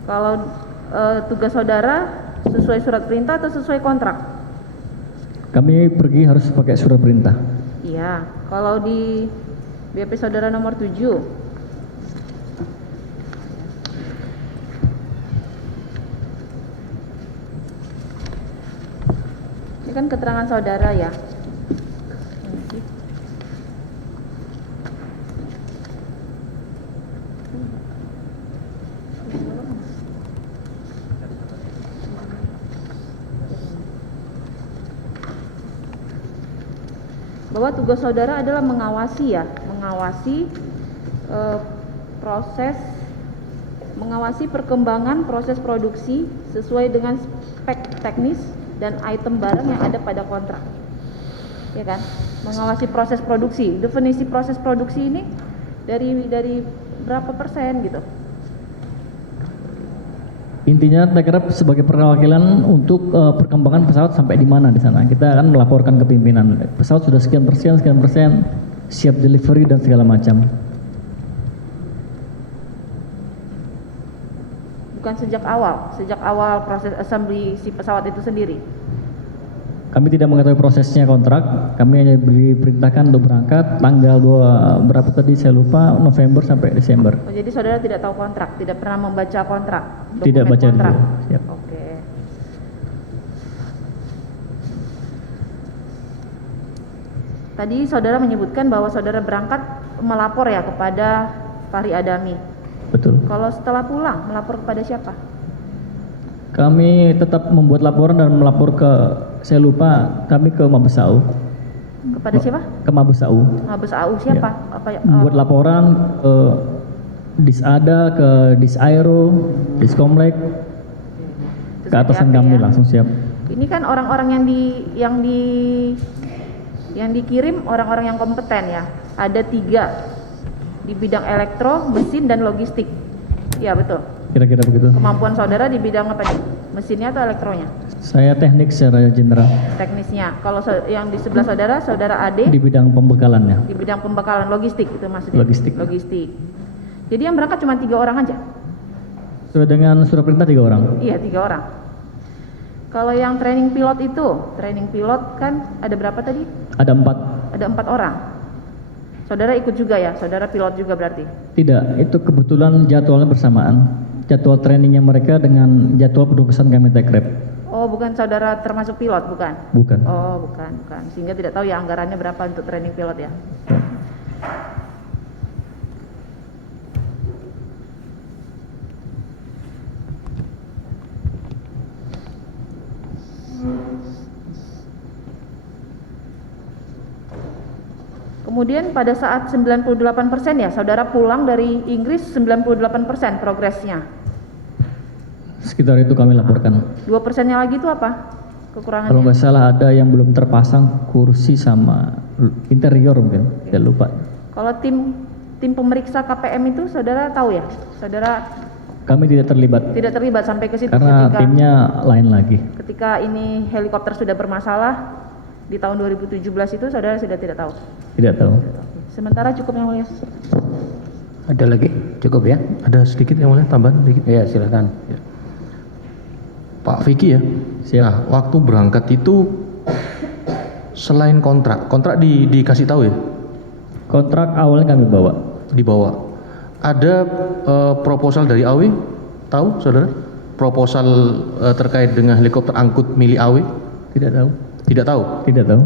Kalau tugas saudara sesuai surat perintah atau sesuai kontrak? Kami pergi harus pakai surat perintah. Iya, kalau di BAP saudara nomor 7 ini kan keterangan saudara ya. Bahwa tugas saudara adalah mengawasi mengawasi perkembangan proses produksi sesuai dengan spek teknis dan item barang yang ada pada kontrak, ya kan? Mengawasi proses produksi. Definisi proses produksi ini dari berapa persen gitu? Intinya Tekrep sebagai perwakilan untuk perkembangan pesawat sampai di mana di sana. Kita akan melaporkan ke pimpinan. Pesawat sudah sekian persen, siap delivery dan segala macam. Bukan sejak awal proses assembly si pesawat itu sendiri. Kami tidak mengetahui prosesnya kontrak. Kami hanya diperintahkan untuk berangkat tanggal 2 berapa tadi saya lupa, November sampai Desember. Oh, jadi saudara tidak tahu kontrak, tidak pernah membaca kontrak, Tidak dokumen baca kontrak. dulu. Siap. Oke. Tadi saudara menyebutkan bahwa saudara berangkat melapor ya kepada Fahri Adami. Betul. Kalau setelah pulang melapor kepada siapa? Kami tetap membuat laporan dan melapor ke, saya lupa, kami ke Mabes AU. Kepada siapa? Ke Mabes AU. Mabes AU siapa? Ya. Membuat laporan ke Disada, ke Disaero, Diskomlek, ke atasan kami ya. langsung siap. Ini kan orang-orang yang dikirim orang-orang yang kompeten ya. Ada 3 di bidang elektro, mesin dan logistik. Iya betul. Kira-kira begitu. Kemampuan saudara di bidang apa nih? Mesinnya atau elektronya? Saya teknik secara general Teknisnya. Kalau yang di sebelah saudara AD di bidang pembekalannya. di bidang pembekalan logistik itu maksudnya. Logistik. Jadi yang berangkat cuma 3 orang aja. Sesuai dengan surat perintah 3 orang. Iya, 3 orang. Kalau yang training pilot itu, training pilot kan ada berapa tadi? Ada 4. Ada 4 orang. Saudara ikut juga ya, saudara pilot juga berarti. Tidak, itu kebetulan jadwalnya bersamaan. Jadwal trainingnya mereka dengan jadwal penugasan kami Tekrep. Oh, bukan saudara termasuk pilot, bukan? Bukan. Oh, bukan. Sehingga tidak tahu ya anggarannya berapa untuk training pilot ya. Kemudian pada saat 98% ya, saudara pulang dari Inggris 98% progresnya. Sekitar itu kami laporkan. 2%-nya lagi itu apa? Kalau Kekurangannya? nggak salah ada yang belum terpasang kursi sama interior mungkin, saya lupa. Kalau tim pemeriksa KPM itu saudara tahu ya? Saudara Kami tidak terlibat tidak terlibat sampai ke situ karena timnya lain lagi. ketika ini helikopter sudah bermasalah di tahun 2017 itu saudara sudah tidak tahu. Tidak tahu. Sementara cukup yang mulia. Ada lagi? Cukup ya? Ada sedikit yang mulia, tambahan sedikit. Iya, silakan. Pak Vicky ya. Siap. Nah, waktu berangkat itu selain kontrak dikasih tahu ya, Kontrak awalnya kami bawa. dibawa. Ada proposal dari AW, tahu saudara? Proposal terkait dengan helikopter angkut milik AW? Tidak tahu. Tidak tahu. Tidak tahu.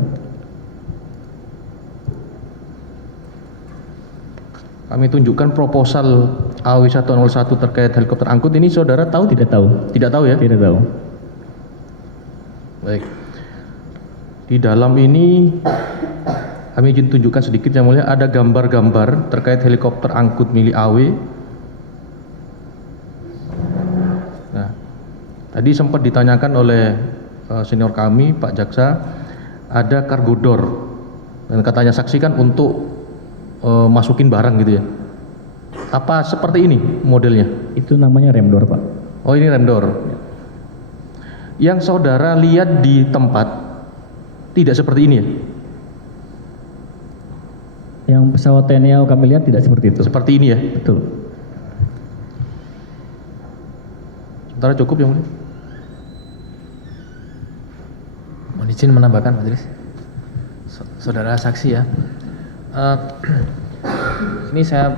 Kami tunjukkan proposal AW 101 terkait helikopter angkut ini, saudara tahu tidak? Tidak tahu. Tidak tahu ya? Tidak tahu. Baik. Di dalam ini kami izin tunjukkan sedikit yang mulia, ada gambar-gambar terkait helikopter angkut milik AW. Nah, tadi sempat ditanyakan oleh senior kami, Pak Jaksa, ada cargo door dan katanya saksi kan untuk masukin barang gitu ya. Apa seperti ini modelnya? Itu namanya rem door, Pak. Oh, ini rem door. Yang saudara lihat di tempat tidak seperti ini ya? Yang pesawat TNI AU kami lihat tidak seperti itu. Seperti ini ya? Betul. Sementara cukup yang mulia. Mohon izin menambahkan majelis. Saudara saksi ya. Ini saya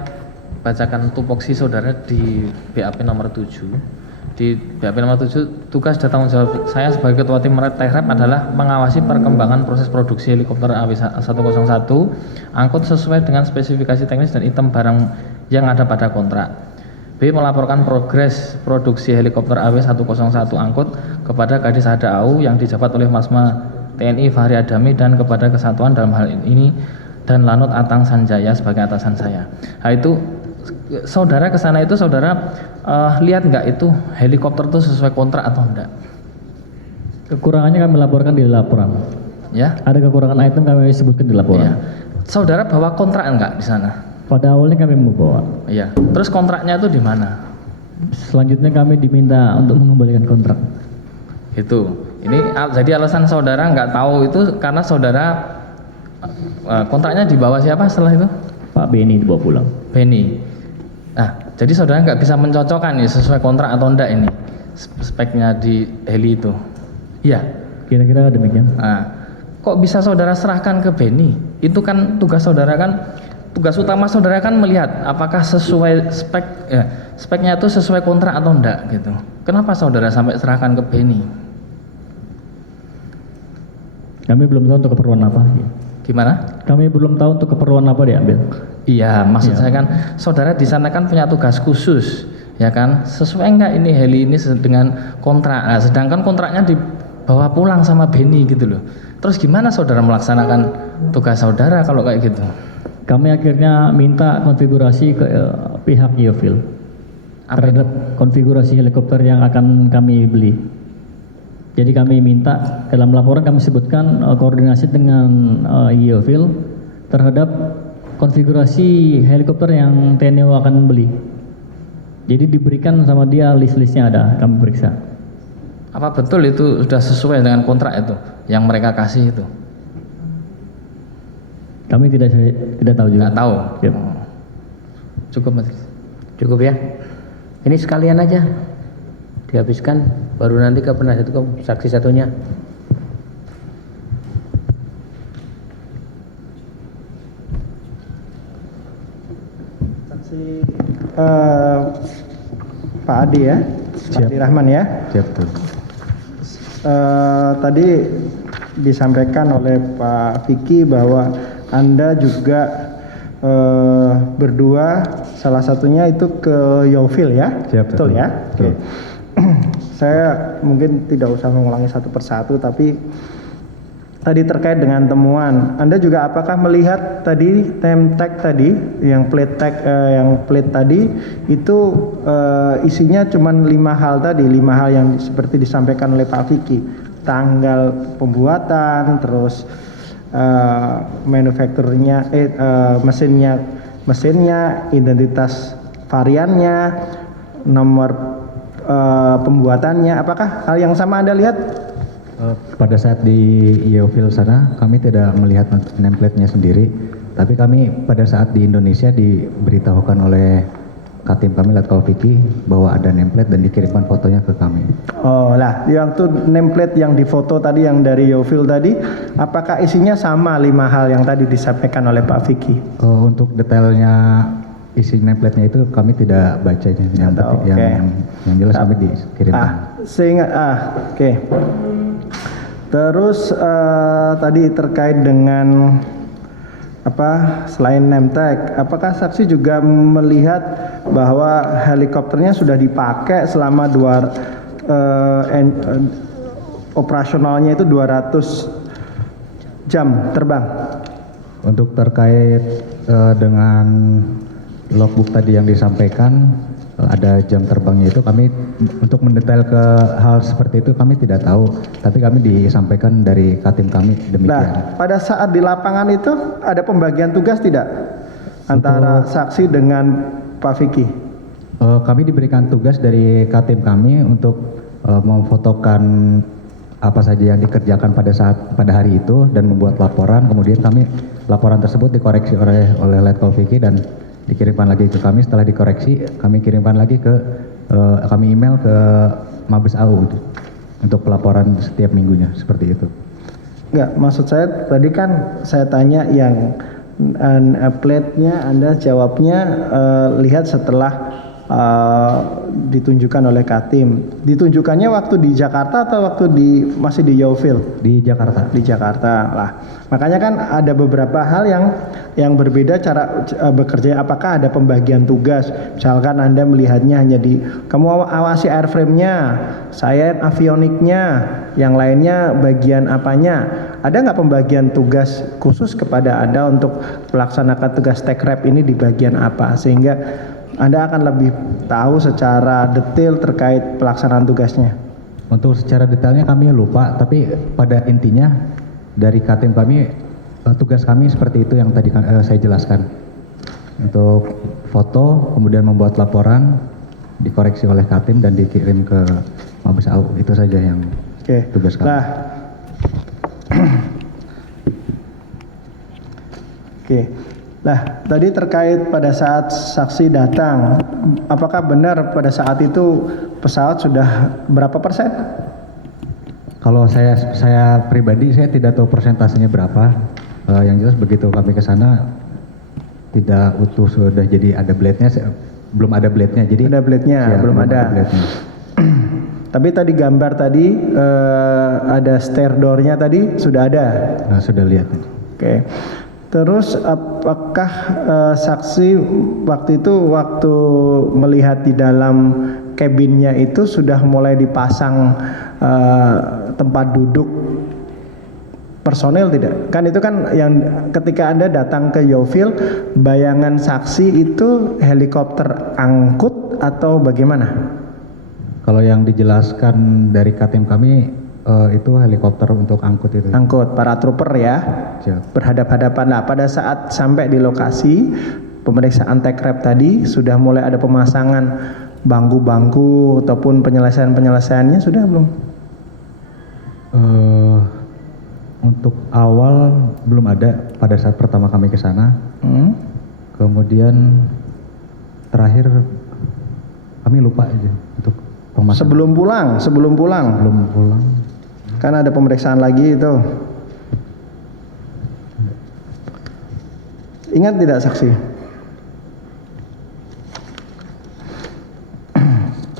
bacakan tupoksi saudara di BAP nomor 7. Di BAP nomor 7, tugas dan tanggung jawab saya sebagai ketua tim Tekrep adalah mengawasi perkembangan proses produksi helikopter AW101 angkut sesuai dengan spesifikasi teknis dan item barang yang ada pada kontrak. B. Melaporkan progres produksi helikopter AW101 angkut kepada Kadis Hada AU yang dijabat oleh Masma TNI Fahri Adami dan kepada kesatuan dalam hal ini dan Lanut Atang Sanjaya sebagai atasan saya. Nah, itu saudara ke sana itu saudara lihat nggak itu helikopter itu sesuai kontrak atau enggak? Kekurangannya kami laporkan di laporan. Ya. Ada kekurangan item kami sebutkan di laporan. Ya. Saudara bawa kontrak enggak di sana? Pada awalnya kami membawa. Iya. Terus kontraknya itu di mana? Selanjutnya kami diminta untuk mengembalikan kontrak. Itu. Ini jadi alasan saudara nggak tahu itu karena saudara kontraknya dibawa siapa setelah itu? Pak Beni dibawa pulang. Beni. Nah, jadi saudara nggak bisa mencocokkan nih sesuai kontrak atau enggak ini speknya di heli itu. Iya. Kira-kira demikian. Nah, kok bisa saudara serahkan ke Beni? Itu kan tugas saudara kan, tugas utama saudara kan melihat apakah sesuai spek, speknya itu sesuai kontrak atau enggak gitu. Kenapa saudara sampai serahkan ke Beni? Kami belum tahu untuk keperluan apa. Gimana? Kami belum tahu untuk keperluan apa diambil. Iya, maksud saya kan saudara di sana kan punya tugas khusus, ya kan? Sesuai enggak ini heli ini dengan kontrak? Nah, sedangkan kontraknya dibawa pulang sama Beni gitu loh. Terus gimana saudara melaksanakan tugas saudara kalau kayak gitu? Kami akhirnya minta konfigurasi ke pihak Geofil terhadap konfigurasi helikopter yang akan kami beli. Jadi kami minta dalam laporan kami sebutkan koordinasi dengan Geofil terhadap konfigurasi helikopter yang TNI AU akan beli. Jadi diberikan sama dia list-listnya ada, kami periksa. Apa betul itu sudah sesuai dengan kontrak itu yang mereka kasih itu? Kami tidak tahu juga. Nggak tahu. Yep. Cukup Majelis. Cukup ya. Ini sekalian aja dihabiskan, baru nanti ke penasihat hukum saksi satunya. Saksi Pak Adi ya, Pak Adi Rahman ya. Siap tuh. Tadi disampaikan oleh Pak Vicky bahwa Anda juga berdua, salah satunya itu ke Yofil ya. Siap, betul ya. Betul. Oke. Saya mungkin tidak usah mengulangi satu persatu, tapi tadi terkait dengan temuan, Anda juga apakah melihat tadi name tag tadi, yang plate tag, yang plate tadi itu isinya cuma 5 hal tadi, 5 hal yang seperti disampaikan oleh Pak Vicky, tanggal pembuatan, terus manufakturnya, mesinnya, identitas variannya, nomor pembuatannya. Apakah hal yang sama Anda lihat? Pada saat di Yeovil sana kami tidak melihat template-nya sendiri, tapi kami pada saat di Indonesia diberitahukan oleh Katim kami Letkol Vicky bahwa ada template dan dikirimkan fotonya ke kami. Oh lah, yang tuh template yang difoto tadi yang dari Yeovil tadi, apakah isinya sama 5 hal yang tadi disampaikan oleh Pak Vicky? Untuk detailnya isi template-nya itu kami tidak baca, yang jelas kami dikirimkan. Oke. Terus tadi terkait dengan selain name tag, apakah saksi juga melihat bahwa helikopternya sudah dipakai selama operasionalnya itu 200 jam terbang? Untuk terkait dengan logbook tadi yang disampaikan ada jam terbangnya itu, kami untuk mendetail ke hal seperti itu kami tidak tahu, tapi kami disampaikan dari Katim kami demikian. Nah, pada saat di lapangan itu ada pembagian tugas tidak antara saksi dengan Pak Vicky? Kami diberikan tugas dari Katim kami untuk memfotokan apa saja yang dikerjakan pada hari itu dan membuat laporan. Kemudian laporan tersebut dikoreksi oleh Letkol Vicky dan dikirimkan lagi ke kami. Setelah dikoreksi kami kirimkan lagi kami email ke Mabes AU untuk pelaporan setiap minggunya, seperti itu. Enggak, maksud saya tadi kan saya tanya yang plate-nya, Anda jawabnya lihat setelah ditunjukkan oleh Katim. Ditunjukkannya waktu di Jakarta atau waktu masih di Yeovil? Di Jakarta. Di Jakarta lah. Makanya kan ada beberapa hal yang berbeda cara bekerja. Apakah ada pembagian tugas? Misalkan Anda melihatnya hanya kamu awasi airframe-nya, saya avioniknya, yang lainnya bagian apanya. Ada nggak pembagian tugas khusus kepada Anda untuk melaksanakan tugas tech rep ini di bagian apa, sehingga Anda akan lebih tahu secara detail terkait pelaksanaan tugasnya? Untuk secara detailnya kami lupa, tapi pada intinya dari Katim kami, tugas kami seperti itu yang tadi saya jelaskan. Untuk foto, kemudian membuat laporan, dikoreksi oleh Katim dan dikirim ke Mabes AU. Itu saja yang tugas kami. Nah, Nah, tadi terkait pada saat saksi datang, apakah benar pada saat itu pesawat sudah berapa persen? Kalau saya pribadi saya tidak tahu persentasenya berapa. Yang jelas begitu kami ke sana tidak utuh sudah jadi ada blade-nya, belum ada blade-nya. Jadi ada blade-nya, ya, belum ada. Tapi tadi gambar tadi ada stair door-nya tadi sudah ada. Sudah lihat. Oke. Terus apakah saksi waktu melihat di dalam kabinnya itu sudah mulai dipasang tempat duduk personel tidak? Kan itu kan yang ketika Anda datang ke Yeovil, bayangan saksi itu helikopter angkut atau bagaimana? Kalau yang dijelaskan dari Katim kami itu helikopter untuk angkut itu. Angkut para trooper ya. Siap. Berhadap-hadapan. Nah, pada saat sampai di lokasi pemeriksaan tech rep tadi sudah mulai ada pemasangan bangku-bangku ataupun penyelesaiannya sudah belum? Untuk awal belum ada pada saat pertama kami ke sana. Kemudian terakhir kami lupa aja untuk pemasangan. Sebelum pulang. Sebelum pulang. Kan ada pemeriksaan lagi itu. Ingat tidak saksi?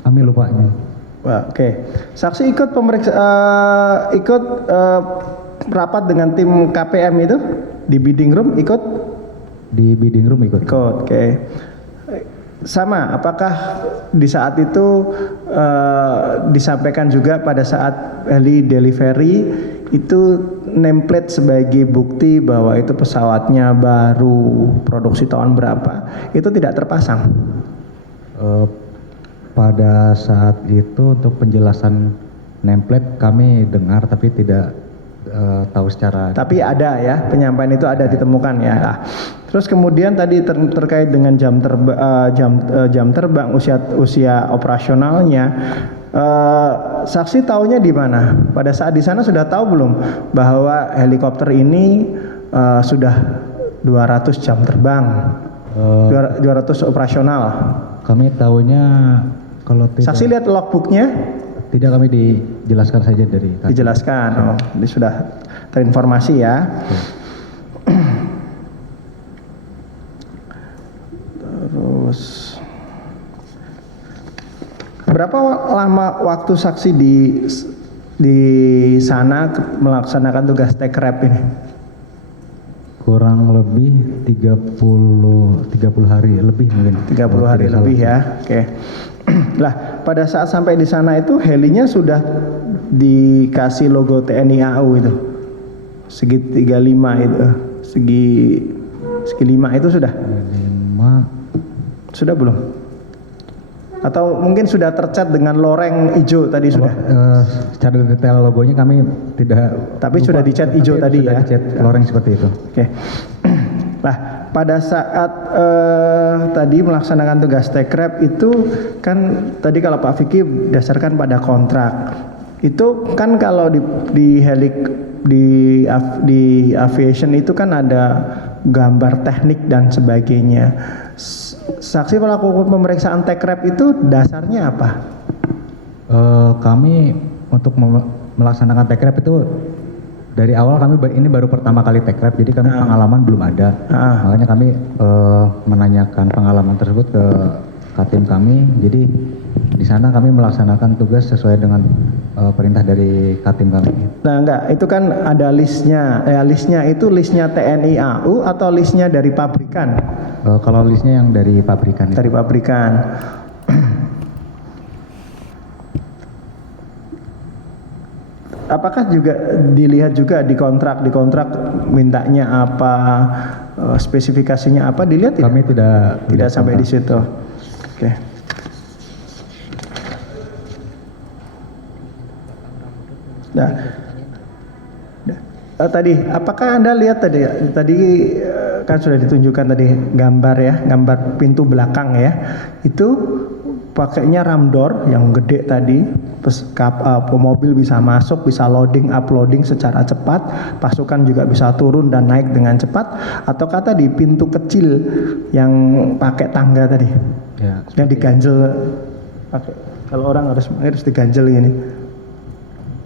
Kami lupa. Oke. Saksi ikut rapat dengan tim KPM itu di bidding room ikut? Di bidding room ikut. Oke. Sama, apakah di saat itu disampaikan juga pada saat heli delivery itu nameplate sebagai bukti bahwa itu pesawatnya baru produksi tahun berapa, itu tidak terpasang? Pada saat itu untuk penjelasan nameplate kami dengar tapi tidak tahu secara. Tapi ada ya, penyampaian itu ada ditemukan ya. Nah, terus kemudian tadi terkait dengan jam terbang, usia operasionalnya, saksi taunya di mana? Pada saat di sana sudah tahu belum bahwa helikopter ini sudah 200 jam terbang, 200 operasional? Kami tahunya kalau tidak. Saksi lihat logbooknya? Tidak, kami dijelaskan saja dari. Dijelaskan, oh, ini sudah terinformasi ya. Terus berapa lama waktu saksi di sana melaksanakan tugas take rep ini? Kurang lebih 30 hari lebih mungkin. 30 hari lebih ya. Oke. Lah, pada saat sampai di sana itu helinya sudah dikasih logo TNI AU itu. Segi 35 itu. Segi 5 itu sudah? 5 sudah belum? Atau mungkin sudah tercat dengan loreng hijau tadi sudah? Secara detail logonya kami tidak. Tapi sudah dicat hijau tadi ya? Dicat loreng seperti itu. Oke. Lah, pada saat tadi melaksanakan tugas take rep itu kan tadi kalau Pak Vicky berdasarkan pada kontrak itu kan kalau di aviation itu kan ada gambar teknik dan sebagainya. Saksi melakukan pemeriksaan take rep itu dasarnya apa? Kami untuk melaksanakan take rep itu dari awal kami ini baru pertama kali take rep, jadi kami pengalaman belum ada. Makanya kami menanyakan pengalaman tersebut ke Katim kami. Jadi di sana kami melaksanakan tugas sesuai dengan perintah dari Katim kami. Nah enggak, itu kan ada listnya. Listnya itu listnya TNI AU atau listnya dari pabrikan? Kalau listnya yang dari pabrikan. Dari pabrikan. Apakah juga dilihat juga di kontrak mintanya apa, spesifikasinya apa, dilihat tidak? Kami tidak sampai di situ. Oke. Nah, tadi apakah Anda lihat tadi kan sudah ditunjukkan tadi gambar ya, gambar pintu belakang ya. Itu pakainya ram door yang gede tadi, mobil bisa masuk, bisa loading, uploading secara cepat, pasukan juga bisa turun dan naik dengan cepat, atau kata di pintu kecil yang pakai tangga tadi, ya, yang diganjel, pakai, kalau orang harus diganjel ini,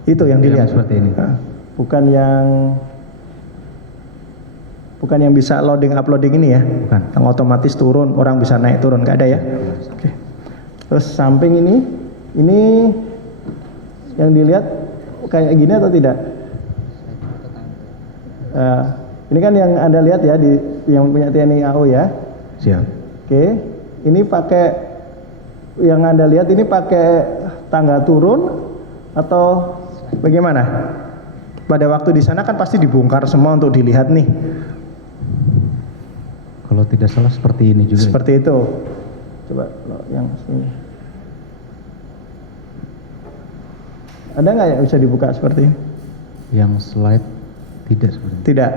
itu yang dilihat seperti ini, bukan yang bisa loading uploading ini ya, bukan. Yang otomatis turun, orang bisa naik turun, nggak ada ya? Oke. Terus samping ini yang dilihat kayak gini atau tidak? Ini kan yang Anda lihat ya, yang punya TNI AU ya. Siap. Oke, ini pakai, yang Anda lihat ini pakai tangga turun atau bagaimana? Pada waktu di sana kan pasti dibongkar semua untuk dilihat nih. Kalau tidak salah seperti ini juga. Seperti itu. Coba yang sini. Ada nggak yang bisa dibuka seperti ini? Yang slide tidak seperti ini. Tidak,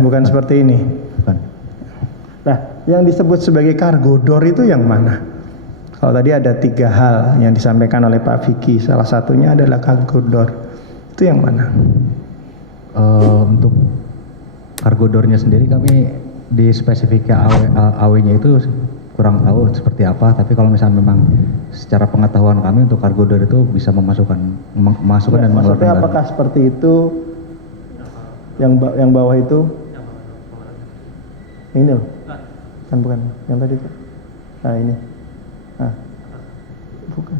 bukan seperti ini. Bukan. Nah, yang disebut sebagai cargo door itu yang mana? Kalau tadi ada 3 hal yang disampaikan oleh Pak Vicky, salah satunya adalah cargo door. Itu yang mana? Untuk cargo door-nya sendiri kami di spesifikasi AW-nya itu kurang tahu seperti apa, tapi kalau misalnya memang secara pengetahuan kami untuk cargo door itu bisa memasukkan dan mengeluarkan Maksudnya barang. apakah seperti itu? Yang bawah itu? Ini loh. Kan bukan yang tadi tuh. Nah ini. Nah. Bukan.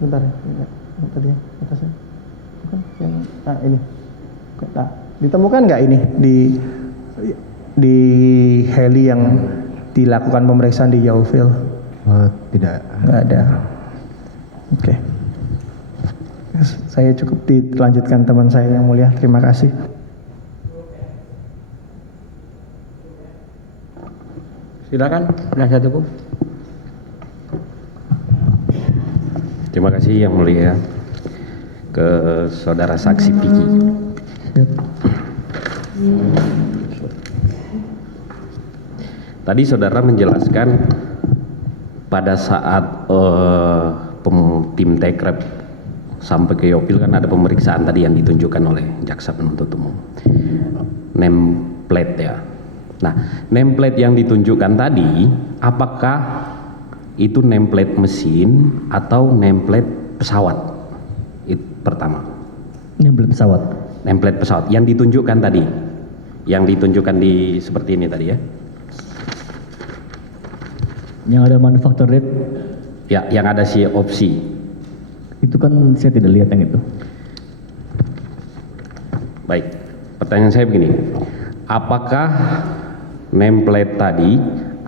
Bentar ya. Yang tadi yang atasnya. Bukan yang ini. Nah, ditemukan nggak ini di heli yang dilakukan pemeriksaan di Yaufil? Tidak. Nggak ada. Oke. Saya cukup dilanjutkan teman saya yang mulia. Terima kasih. Silakan, penasihat hukum. Terima kasih yang mulia ke saudara saksi Piki. Tadi saudara menjelaskan pada saat tim Tekrep sampai ke Yopil kan ada pemeriksaan tadi yang ditunjukkan oleh jaksa penuntut umum. Nameplate ya. Nah, nameplate yang ditunjukkan tadi apakah itu nameplate mesin atau nameplate pesawat? Itu pertama. Nameplate pesawat. Nameplate pesawat yang ditunjukkan tadi. Yang ditunjukkan di seperti ini tadi ya. Yang ada manufacture date. Ya, yang ada si opsi. Itu kan saya tidak lihat yang itu. Baik, pertanyaan saya begini. Apakah nameplate tadi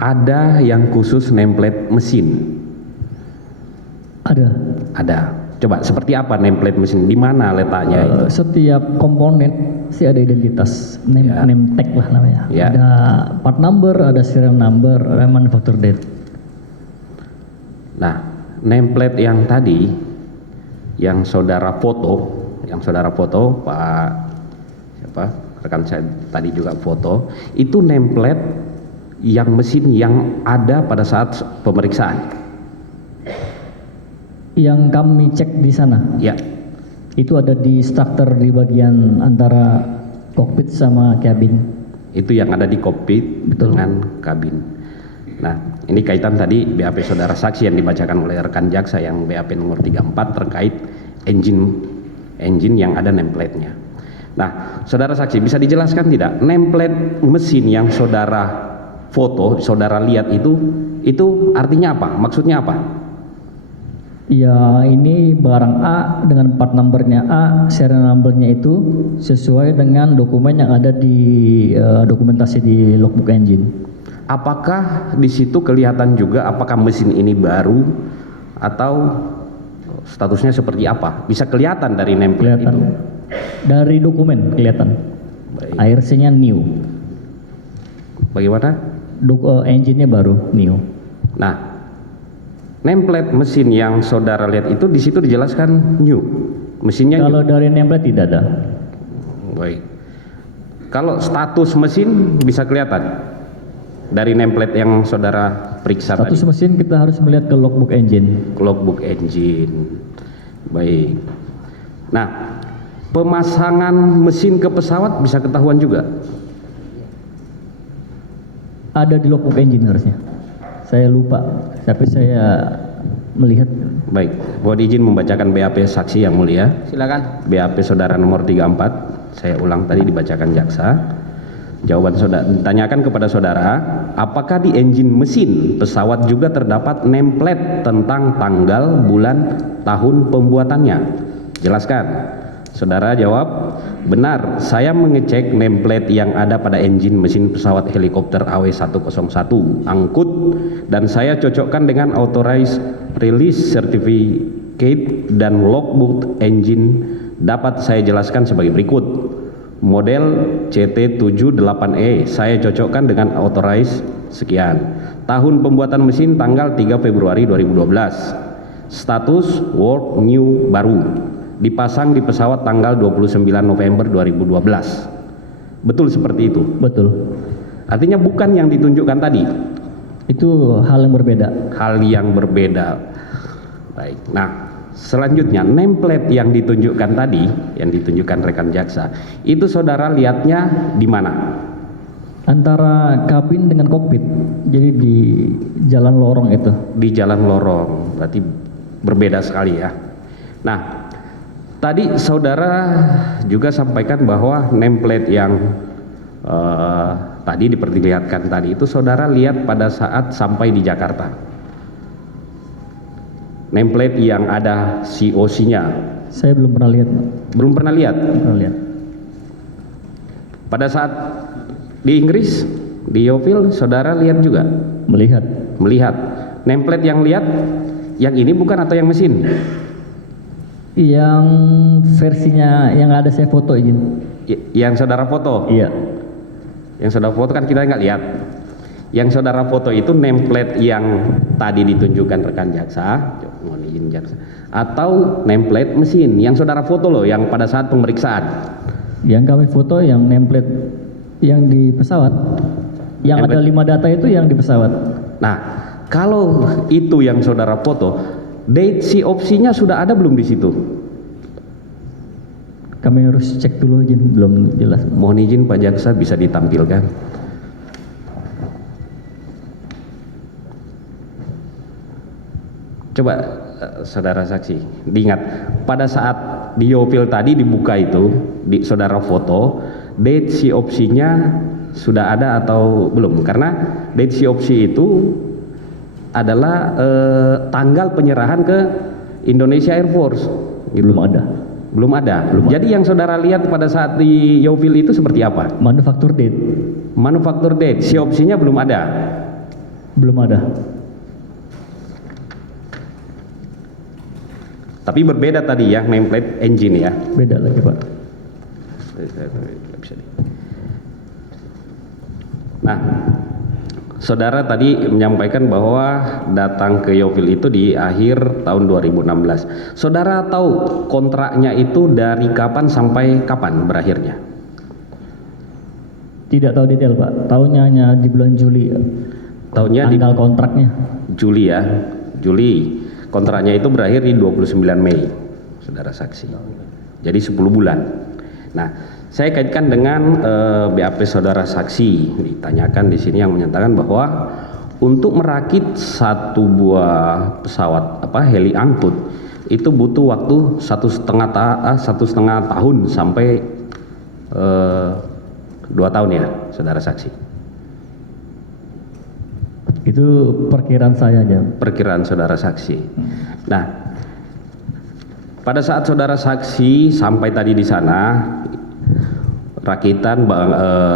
ada yang khusus nameplate mesin? Ada. Ada. Coba seperti apa nameplate mesin? Di mana letaknya itu? Setiap komponen sih ada identitas, name tag lah namanya. Ya. Ada part number, ada serial number, ada manufacture date. Nah, nameplate yang tadi yang saudara foto Pak siapa rekan saya tadi juga foto, itu nameplate yang mesin yang ada pada saat pemeriksaan. Yang kami cek di sana. Ya. Itu ada di structure di bagian antara kokpit sama kabin. Itu yang ada di kokpit dengan kabin. Nah, ini kaitan tadi BAP saudara saksi yang dibacakan oleh rekan jaksa yang BAP nomor 34 terkait engine yang ada nameplate-nya. Nah, saudara saksi bisa dijelaskan tidak nameplate mesin yang saudara foto, saudara lihat itu artinya apa? Maksudnya apa? Ya, ini barang A dengan part numbernya A, serial numbernya itu sesuai dengan dokumen yang ada di dokumentasi di logbook engine. Apakah di situ kelihatan juga apakah mesin ini baru atau statusnya seperti apa? Bisa kelihatan dari nameplate itu? Dari dokumen kelihatan. ARC-nya new. Bagaimana? Engine-nya baru new. Nah, nameplate mesin yang saudara lihat itu di situ dijelaskan new. Mesinnya kalau new. dari nameplate tidak ada. Baik. Kalau status mesin bisa kelihatan dari nameplate yang saudara periksa tadi. Status mesin kita harus melihat ke logbook engine. Logbook engine. Baik. Nah, pemasangan mesin ke pesawat bisa ketahuan juga. Ada di logbook engine harusnya. Saya lupa, tapi saya melihat. Baik, mohon izin membacakan BAP saksi yang mulia. Silakan. BAP saudara nomor 34, saya ulang tadi dibacakan jaksa. Jawaban saudara ditanyakan kepada saudara, apakah di engine mesin pesawat juga terdapat nameplate tentang tanggal, bulan, tahun pembuatannya? Jelaskan. Saudara jawab, benar, saya mengecek nameplate yang ada pada engine mesin pesawat helikopter AW101 angkut dan saya cocokkan dengan authorized release certificate dan logbook engine. Dapat saya jelaskan sebagai berikut. Model CT78E saya cocokkan dengan authorized sekian. Tahun pembuatan mesin tanggal 3 Februari 2012. Status work new baru. Dipasang di pesawat tanggal 29 November 2012. Betul seperti itu? Betul. Artinya bukan yang ditunjukkan tadi. Itu hal yang berbeda. Hal yang berbeda. Baik. Nah, selanjutnya nameplate yang ditunjukkan tadi, yang ditunjukkan rekan jaksa, itu saudara lihatnya di mana? Antara kabin dengan kokpit, jadi di jalan lorong itu. Di jalan lorong, berarti berbeda sekali ya. Nah, tadi saudara juga sampaikan bahwa nameplate yang tadi diperlihatkan tadi itu saudara lihat pada saat sampai di Jakarta. Nameplate yang ada COC-nya. Saya belum pernah lihat. Belum pernah lihat? Belum pernah lihat. Pada saat di Inggris, di Yeovil, saudara lihat juga? Melihat. Melihat. Nameplate yang lihat, yang ini bukan atau yang mesin? Yang versinya yang ada saya foto izin. Yang saudara foto? Iya. Yang saudara foto kan kita nggak lihat. Yang saudara foto itu nameplate yang tadi ditunjukkan rekan jaksa, mohon izin jaksa, atau nameplate mesin yang saudara foto loh, yang pada saat pemeriksaan. Yang kami foto yang nameplate yang di pesawat, yang ada 5 data itu yang di pesawat. Nah, kalau itu yang saudara foto, date si opsinya sudah ada belum di situ? Kami harus cek dulu izin, belum jelas. Mohon izin Pak Jaksa bisa ditampilkan. Coba saudara saksi, diingat pada saat di Yeovil tadi dibuka itu, saudara foto, date si opsinya sudah ada atau belum? Karena date si opsi itu adalah tanggal penyerahan ke Indonesia Air Force. Belum ada. Belum ada. Jadi yang saudara lihat pada saat di Yeovil itu seperti apa? Manufaktur date. Manufaktur date. Si opsinya belum ada. Belum ada. Tapi berbeda tadi ya, nameplate engine ya. Beda lagi Pak. Nah, saudara tadi menyampaikan bahwa datang ke Yeovil itu di akhir tahun 2016. Saudara tahu kontraknya itu dari kapan sampai kapan berakhirnya? Tidak tahu detail Pak. Tahunya hanya di bulan Juli. Tahunnya tanggal kontraknya. Juli ya. Juli. Kontraknya itu berakhir di 29 Mei. Saudara saksi. Jadi 10 bulan. Nah, saya kaitkan dengan BAP saudara saksi, ditanyakan di sini yang menyatakan bahwa untuk merakit satu buah pesawat heli angkut itu butuh waktu 1,5 tahun sampai 2 tahun ya, saudara saksi. Itu perkiraan saya aja. Perkiraan saudara saksi. Nah, pada saat saudara saksi sampai tadi di sana, rakitan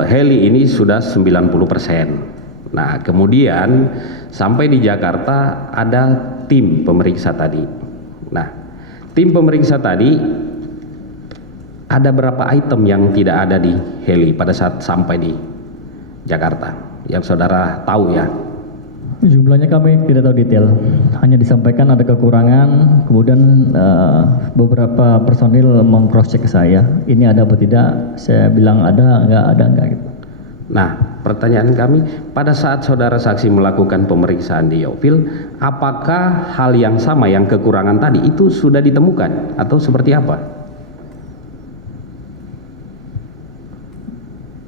heli ini sudah 90%. Nah, kemudian sampai di Jakarta ada tim pemeriksa tadi. Nah, tim pemeriksa tadi ada berapa item yang tidak ada di heli pada saat sampai di Jakarta yang saudara tahu ya? Jumlahnya kami tidak tahu detail, hanya disampaikan ada kekurangan, kemudian beberapa personil meng-cross check ke saya, ini ada apa tidak, saya bilang ada enggak gitu. Nah, pertanyaan kami, pada saat saudara saksi melakukan pemeriksaan di Yeovil, apakah hal yang sama yang kekurangan tadi itu sudah ditemukan atau seperti apa?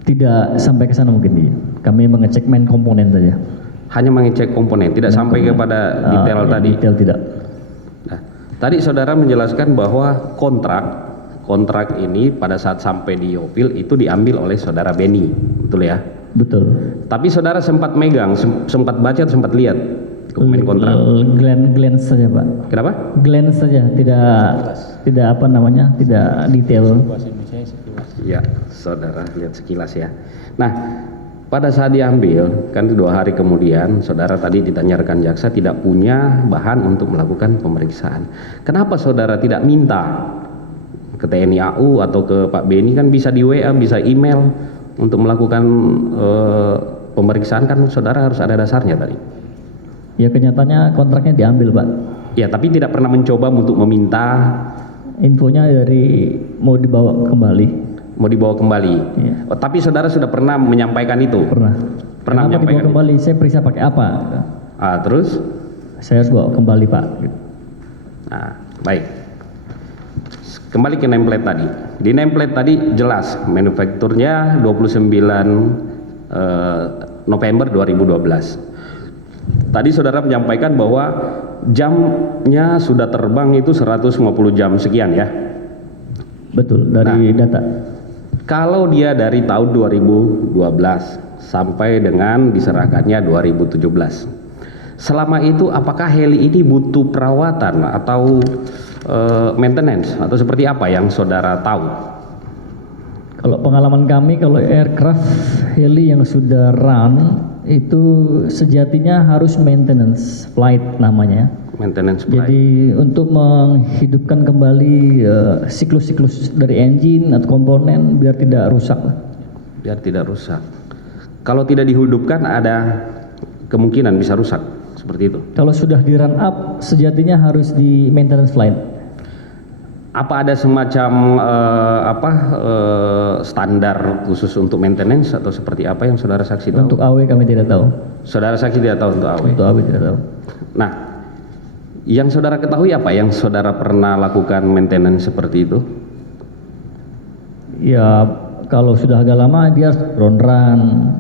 Tidak sampai ke sana mungkin, kami mengecek main komponen saja. Hanya mengecek komponen, tidak sampai kepada detail tadi. Detail tidak. Nah, tadi saudara menjelaskan bahwa kontrak ini pada saat sampai di Yeovil itu diambil oleh saudara Benny, betul ya? Betul. Tapi saudara sempat megang, sempat baca, sempat lihat dokumen kontrak. Glance saja Pak. Kenapa? Glance saja, tidak apa namanya, tidak detail. Ya, saudara lihat sekilas ya. Nah, pada saat diambil, kan 2 hari kemudian, saudara tadi ditanyakan jaksa tidak punya bahan untuk melakukan pemeriksaan. Kenapa saudara tidak minta ke TNI AU atau ke Pak Benny, kan bisa di WA, bisa email untuk melakukan pemeriksaan, kan saudara harus ada dasarnya tadi. Ya kenyataannya kontraknya diambil Pak. Ya, tapi tidak pernah mencoba untuk meminta. Infonya dari mau dibawa kembali. Mau dibawa kembali. Ya. Oh, tapi saudara sudah pernah menyampaikan itu? Pernah. Pernah Kenapa menyampaikan dibawa kembali? Saya periksa pakai apa? Terus? Saya harus bawa kembali Pak. Nah, Baik. Kembali ke nameplate tadi. Di nameplate tadi jelas manufakturnya 29 November 2012. Tadi saudara menyampaikan bahwa jamnya sudah terbang itu 150 jam sekian ya. Betul, dari data. Kalau dia dari tahun 2012 sampai dengan diserahkannya 2017. Selama itu apakah heli ini butuh perawatan atau maintenance atau seperti apa yang saudara tahu? Kalau pengalaman kami, kalau aircraft heli yang sudah run itu sejatinya harus maintenance flight namanya. Maintenance flight. Jadi untuk menghidupkan kembali siklus-siklus dari engine atau komponen biar tidak rusak. Biar tidak rusak. Kalau tidak dihidupkan ada kemungkinan bisa rusak seperti itu. Kalau sudah di run up sejatinya harus di maintenance flight. Apa ada semacam standar khusus untuk maintenance atau seperti apa yang saudara saksi tahu? Untuk AW kami tidak tahu. Saudara saksi tidak tahu untuk AW? Untuk AW tidak tahu. Nah, yang saudara ketahui apa yang saudara pernah lakukan maintenance seperti itu? Ya kalau sudah agak lama dia run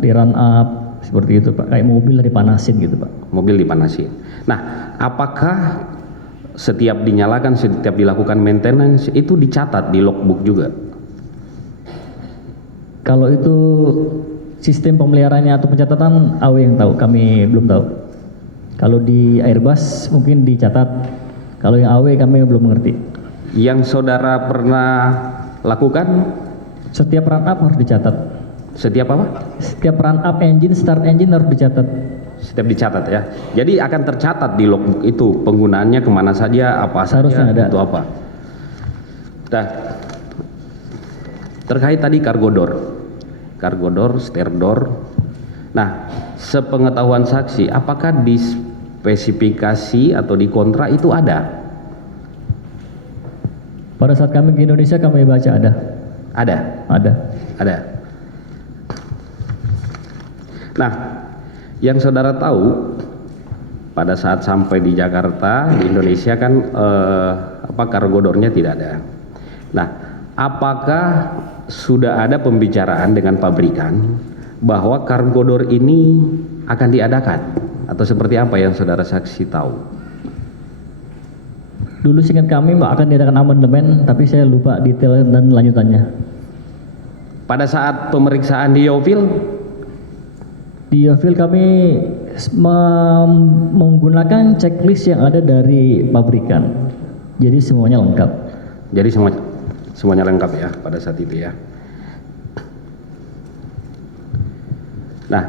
di run up seperti itu Pak. Kayak mobil dipanasin gitu Pak. Mobil dipanasin. Nah, apakah setiap dinyalakan, setiap dilakukan maintenance itu dicatat di logbook juga? Kalau itu sistem pemeliharaannya atau pencatatan AW yang tahu, kami belum tahu. Kalau di Airbus mungkin dicatat, kalau yang AW kami belum mengerti. Yang saudara pernah lakukan? Setiap run up harus dicatat. Setiap apa? Setiap run up engine, start engine harus dicatat. Setiap dicatat ya. Jadi akan tercatat di logbook itu penggunaannya kemana saja, apa Seharusnya saja, ada. untuk apa. Nah, terkait tadi cargo door, stair door. Nah, sepengetahuan saksi, apakah di spesifikasi atau di kontrak itu ada? Pada saat kami ke Indonesia kami baca ada. Ada. Ada. Nah, yang saudara tahu pada saat sampai di Jakarta di Indonesia kan cargo door-nya tidak ada. Nah, apakah sudah ada pembicaraan dengan pabrikan bahwa cargo door ini akan diadakan atau seperti apa yang saudara saksi tahu? Dulu seingat kami akan diadakan amandemen, tapi saya lupa detail dan lanjutannya. Pada saat pemeriksaan di Yovil? Di Yovil kami menggunakan checklist yang ada dari pabrikan. Jadi semuanya lengkap. Jadi semuanya lengkap ya pada saat itu ya. Nah,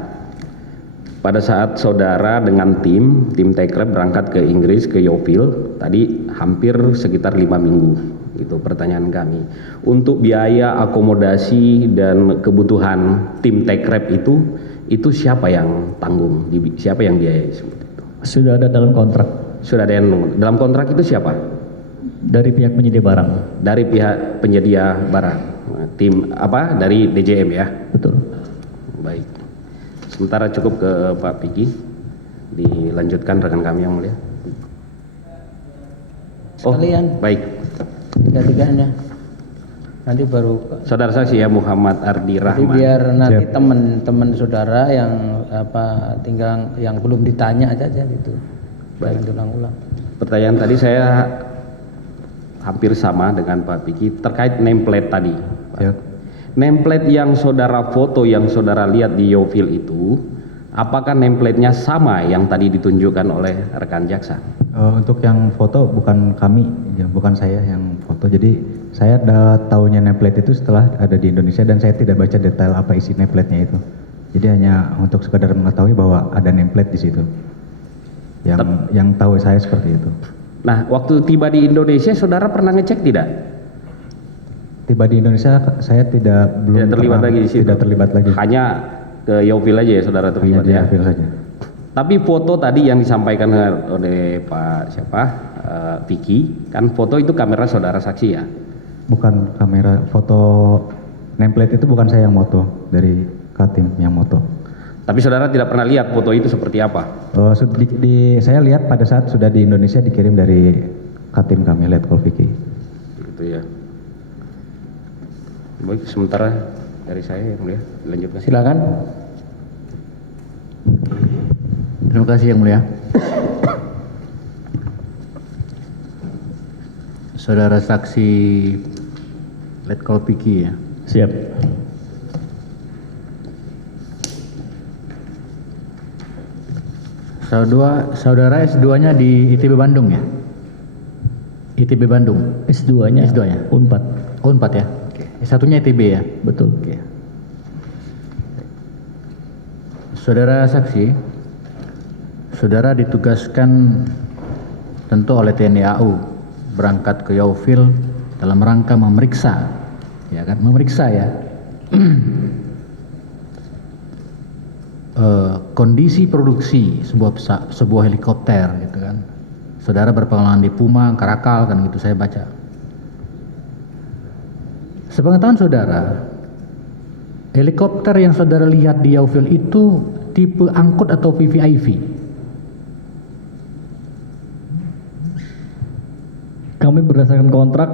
pada saat saudara dengan tim Tekrep berangkat ke Inggris, ke Yovil, tadi hampir sekitar 5 minggu. Itu pertanyaan kami. Untuk biaya akomodasi dan kebutuhan tim Tekrep itu siapa yang tanggung? Siapa yang biayai seperti itu? Sudah ada dalam kontrak. Sudah ada yang dalam kontrak itu siapa? Dari pihak penyedia barang. Dari pihak penyedia barang. Tim apa? Dari DJM ya? Betul. Baik. Sementara cukup ke Pak Piki. Dilanjutkan rekan kami yang mulia. Sekalian. Baik. Tiga-tiganya. Nanti baru saudara saksi ya, Muhammad Ardi Rahman. Jadi biar nanti teman-teman saudara yang tinggal yang belum ditanya aja gitu. Jangan diulang-ulang. Pertanyaan tadi saya hampir sama dengan Pak Piki terkait nameplate tadi. Ya. Nameplate yang saudara foto, yang saudara lihat di Yovil itu, apakah nameplate-nya sama yang tadi ditunjukkan oleh rekan jaksa? Untuk yang foto bukan kami, ya, bukan saya yang foto. Jadi saya tahunya nameplate itu setelah ada di Indonesia dan saya tidak baca detail apa isi nameplate-nya itu. Jadi hanya untuk sekadar mengetahui bahwa ada nameplate di situ. Yang tahu saya seperti itu. Nah, waktu tiba di Indonesia saudara pernah ngecek tidak? Tiba di Indonesia saya belum terlibat lagi di situ. Tidak terlibat lagi. Hanya ke Yovil aja ya saudara terlibat ya. Yovil saja. Tapi foto tadi yang disampaikan oleh Pak Vicky, kan foto itu kamera saudara saksi ya? Bukan kamera, foto nameplate itu bukan saya yang moto, dari Katim yang moto. Tapi saudara tidak pernah lihat foto itu seperti apa? Saya lihat pada saat sudah di Indonesia dikirim dari Katim kami Letkol Vicky. Gitu ya. Baik, sementara dari saya yang mulia, dilanjutkan. Silakan. Terima kasih yang mulia. Saudara saksi Letkol Vicky ya. Siap. Saudara S2-nya di ITB Bandung ya? ITB Bandung. S2-nya? S2-nya? Unpad. Unpad ya? Oke. S1-nya ITB ya? Betul. Oke. Saudara saksi, saudara ditugaskan tentu oleh TNI AU berangkat ke Yaufil dalam rangka memeriksa, ya kan? Memeriksa ya. Kondisi produksi sebuah helikopter gitu kan. Saudara berpengalaman di Puma, Karakal kan gitu saya baca. Sepengetahuan saudara, helikopter yang saudara lihat di Yaufil itu tipe angkut atau VVIP? Kami berdasarkan kontrak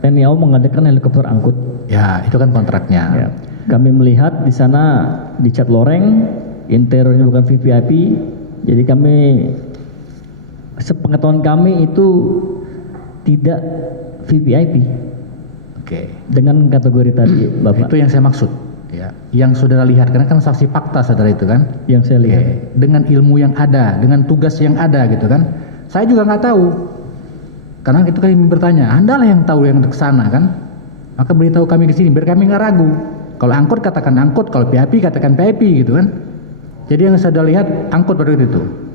TNI AU mengadakan helikopter angkut. Ya, itu kan kontraknya. Ya. Kami melihat di sana dicat loreng, interiornya bukan VVIP, jadi kami sepengetahuan kami itu tidak VVIP. Oke. Dengan kategori tadi, Bapak. Itu yang saya maksud. Ya, yang saudara lihat karena kan saksi fakta saudara itu kan. Yang saya lihat. Dengan ilmu yang ada, dengan tugas yang ada gitu kan. Saya juga nggak tahu. Karena itu kami bertanya, Anda lah yang tahu yang ke sana kan. Maka beritahu kami ke sini biar kami nggak ragu. Kalau angkut katakan angkut, kalau PIP katakan PIP gitu kan. Jadi yang saudara lihat angkut pada itu.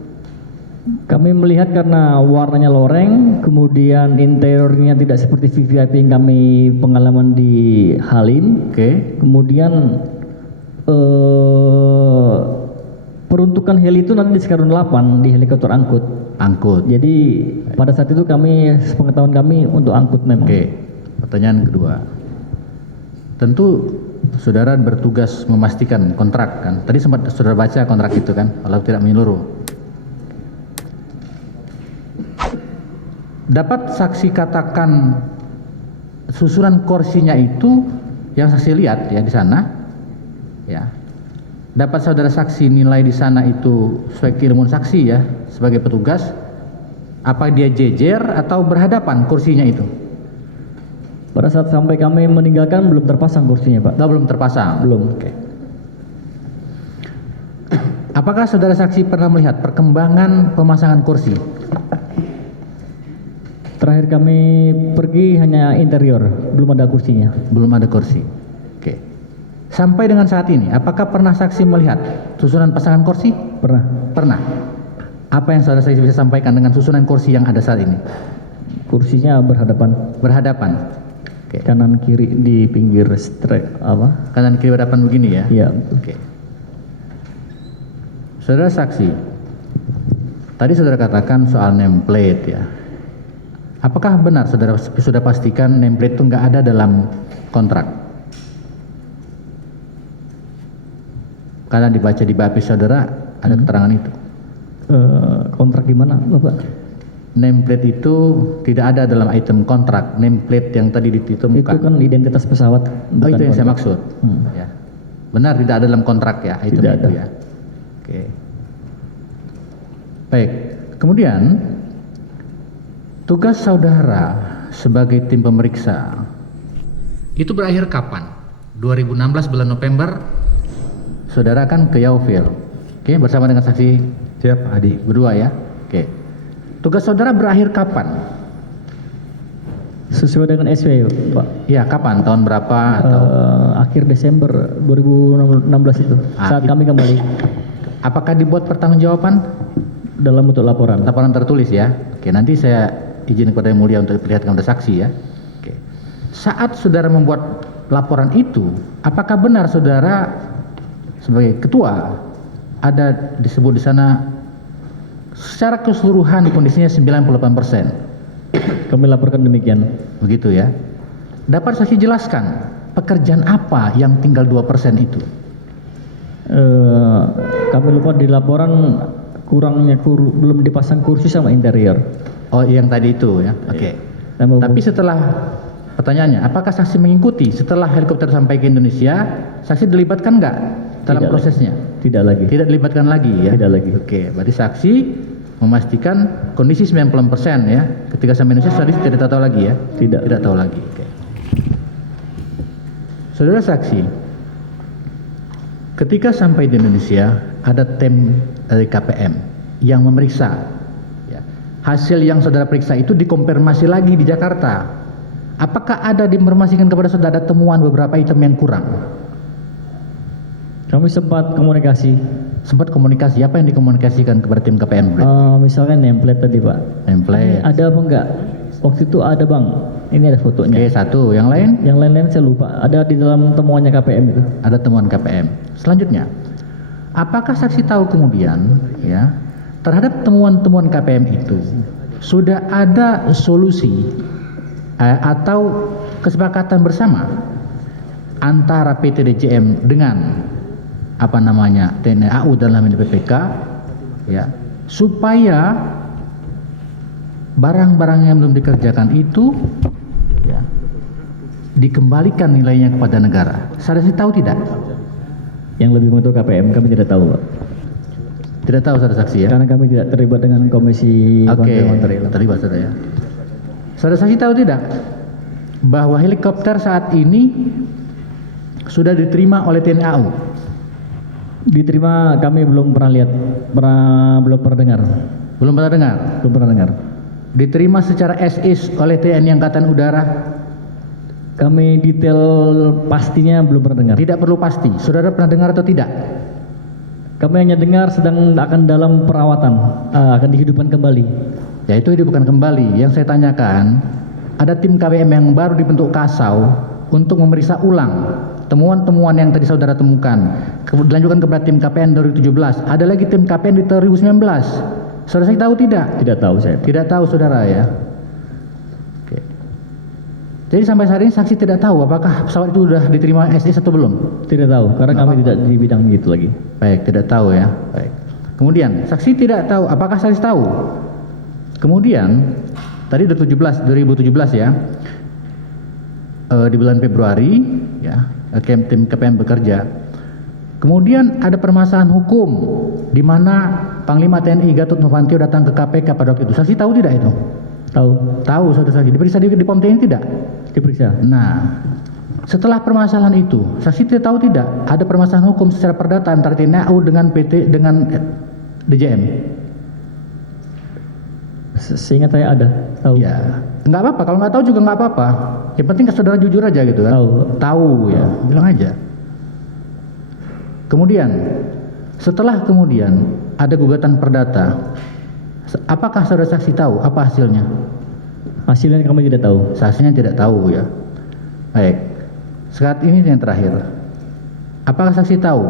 Kami melihat karena warnanya loreng, kemudian interiornya tidak seperti VVIP yang kami pengalaman di Halim. Oke. Kemudian peruntukan heli itu nanti di Squadron 8 di helikopter angkut. Angkut. Jadi pada saat itu kami sepengetahuan kami untuk angkut memang. Oke. Pertanyaan kedua. Tentu saudara bertugas memastikan kontrak kan. Tadi sempat saudara baca kontrak itu kan, walau tidak menyeluruh. Dapat saksi katakan susunan kursinya itu yang saksi lihat ya di sana, ya. Dapat saudara saksi nilai di sana itu sesuai keilmuan saksi ya sebagai petugas, apa dia jejer atau berhadapan kursinya itu? Pada saat sampai kami meninggalkan belum terpasang kursinya, Pak. Oh, belum terpasang. Belum. Oke. Apakah saudara saksi pernah melihat perkembangan pemasangan kursi? Terakhir kami pergi hanya interior, belum ada kursinya. Belum ada kursi. Oke. Sampai dengan saat ini, apakah pernah saksi melihat susunan pasangan kursi? Pernah. Pernah. Apa yang saudara saksi bisa sampaikan dengan susunan kursi yang ada saat ini? Kursinya berhadapan. Berhadapan. Oke. Kanan kiri di pinggir strek apa? Kanan kiri berhadapan begini ya? Iya. Oke. Saudara saksi, tadi saudara katakan soal nameplate ya. Apakah benar saudara sudah pastikan nameplate itu nggak ada dalam kontrak? Karena dibaca di BAP saudara ada keterangan itu. Kontrak gimana, Bapak? Nameplate itu tidak ada dalam item kontrak. Nameplate yang tadi ditemukan. Itu kan identitas pesawat. Oh, itu yang saya maksud. Ya. Benar tidak ada dalam kontrak ya item tidak itu ada. ya. Oke. Baik. Kemudian tugas saudara sebagai tim pemeriksa itu berakhir kapan? 2016 bulan November saudara kan ke Yaufil. Oke, bersama dengan saksi Siap, Adi. berdua ya. Oke. Tugas saudara berakhir kapan? Sesuai dengan SW, Pak. Ya, kapan? Tahun berapa atau akhir Desember 2016 itu. Saat kami kembali. Apakah dibuat pertanggungjawaban dalam bentuk laporan? Laporan tertulis ya. Oke, nanti saya izin kepada Yang Mulia untuk diperlihatkan kepada saksi ya. Oke. Saat saudara membuat laporan itu, apakah benar saudara sebagai ketua ada disebut di sana secara keseluruhan kondisinya 98%? Kami laporkan demikian. Begitu ya. Dapat saksi jelaskan pekerjaan apa yang tinggal 2% itu? Kami lupa di laporan kurangnya belum dipasang kursi sama interior. Oh, yang tadi itu ya. Oke. Tapi setelah pertanyaannya, apakah saksi mengikuti setelah helikopter sampai ke Indonesia, saksi dilibatkan nggak dalam prosesnya? Tidak lagi. Tidak dilibatkan lagi ya? Tidak lagi. Oke, berarti saksi memastikan kondisi 90% ya. Ketika sampai Indonesia saksi tidak tahu lagi ya? Tidak tahu lagi. Oke. Saudara saksi, ketika sampai di Indonesia ada tim dari KPM yang memeriksa ya. Hasil yang saudara periksa itu dikonfirmasi lagi di Jakarta. Apakah ada diinformasikan kepada saudara temuan beberapa item yang kurang? Kami sempat komunikasi. Sempat komunikasi, apa yang dikomunikasikan kepada tim KPM? Misalkan template tadi Pak. Template. Ada apa enggak? Waktu itu ada Bang. Ini ada fotonya. Oke, satu. Yang lain? Yang lain-lain saya lupa. Ada di dalam temuannya KPM itu. Ada temuan KPM. Selanjutnya, apakah saksi tahu kemudian ya terhadap temuan-temuan KPM itu sudah ada solusi atau kesepakatan bersama antara PT DJM dengan apa namanya TNI AU dalam ini PPK ya, supaya barang-barang yang belum dikerjakan itu ya, dikembalikan nilainya kepada negara. Saudara tahu tidak? Yang lebih untuk KPM kami tidak tahu Pak. Tidak tahu saudara saksi ya? Karena kami tidak terlibat dengan komisi material. Terlibat saudara ya. Saudara saksi tahu tidak bahwa helikopter saat ini sudah diterima oleh TNI AU? Diterima, kami belum pernah lihat, belum pernah dengar. Belum pernah dengar? Belum pernah dengar. Diterima secara as-is oleh TNI Angkatan Udara? Kami detail pastinya belum pernah dengar. Tidak perlu pasti. Saudara pernah dengar atau tidak? Kami hanya dengar sedang akan dalam perawatan, akan dihidupkan kembali. Ya itu hidupkan kembali. Yang saya tanyakan, ada tim KPM yang baru dibentuk Kasau untuk memeriksa ulang temuan-temuan yang tadi saudara temukan. Dilanjutkan kepada tim KPN 2017. Ada lagi tim KPN di 2019. Saudara saya tahu tidak? Tidak tahu saya. Tidak tahu saudara ya. Oke. Jadi sampai saat ini saksi tidak tahu apakah pesawat itu sudah diterima SS atau belum? Tidak tahu, karena kami tidak di bidang itu lagi. Baik, tidak tahu ya. Baik. Kemudian saksi tidak tahu, apakah saksi tahu? Kemudian tadi 2017 ya. Di bulan Februari ya, tim KPM bekerja. Kemudian ada permasalahan hukum di mana Panglima TNI Gatot Nurmantio datang ke KPK pada waktu itu. Saksi tahu tidak itu? Tahu. Tahu saudara saksi. Diperiksa di POM TNI tidak? Diperiksa. Nah, setelah permasalahan itu, saksi tidak tahu tidak ada permasalahan hukum secara perdata antara TNI AU dengan PT dengan DJM? Seingat saya ada. Tahu. Ya, nggak apa-apa. Kalau nggak tahu juga nggak apa-apa. Yang penting saudara jujur aja gitu kan. Tahu ya, bilang aja. Kemudian, setelah kemudian ada gugatan perdata, apakah saudara saksi tahu apa hasilnya? Hasilnya kami tidak tahu. Saksinya tidak tahu ya. Baik. Saat ini yang terakhir. Apakah saksi tahu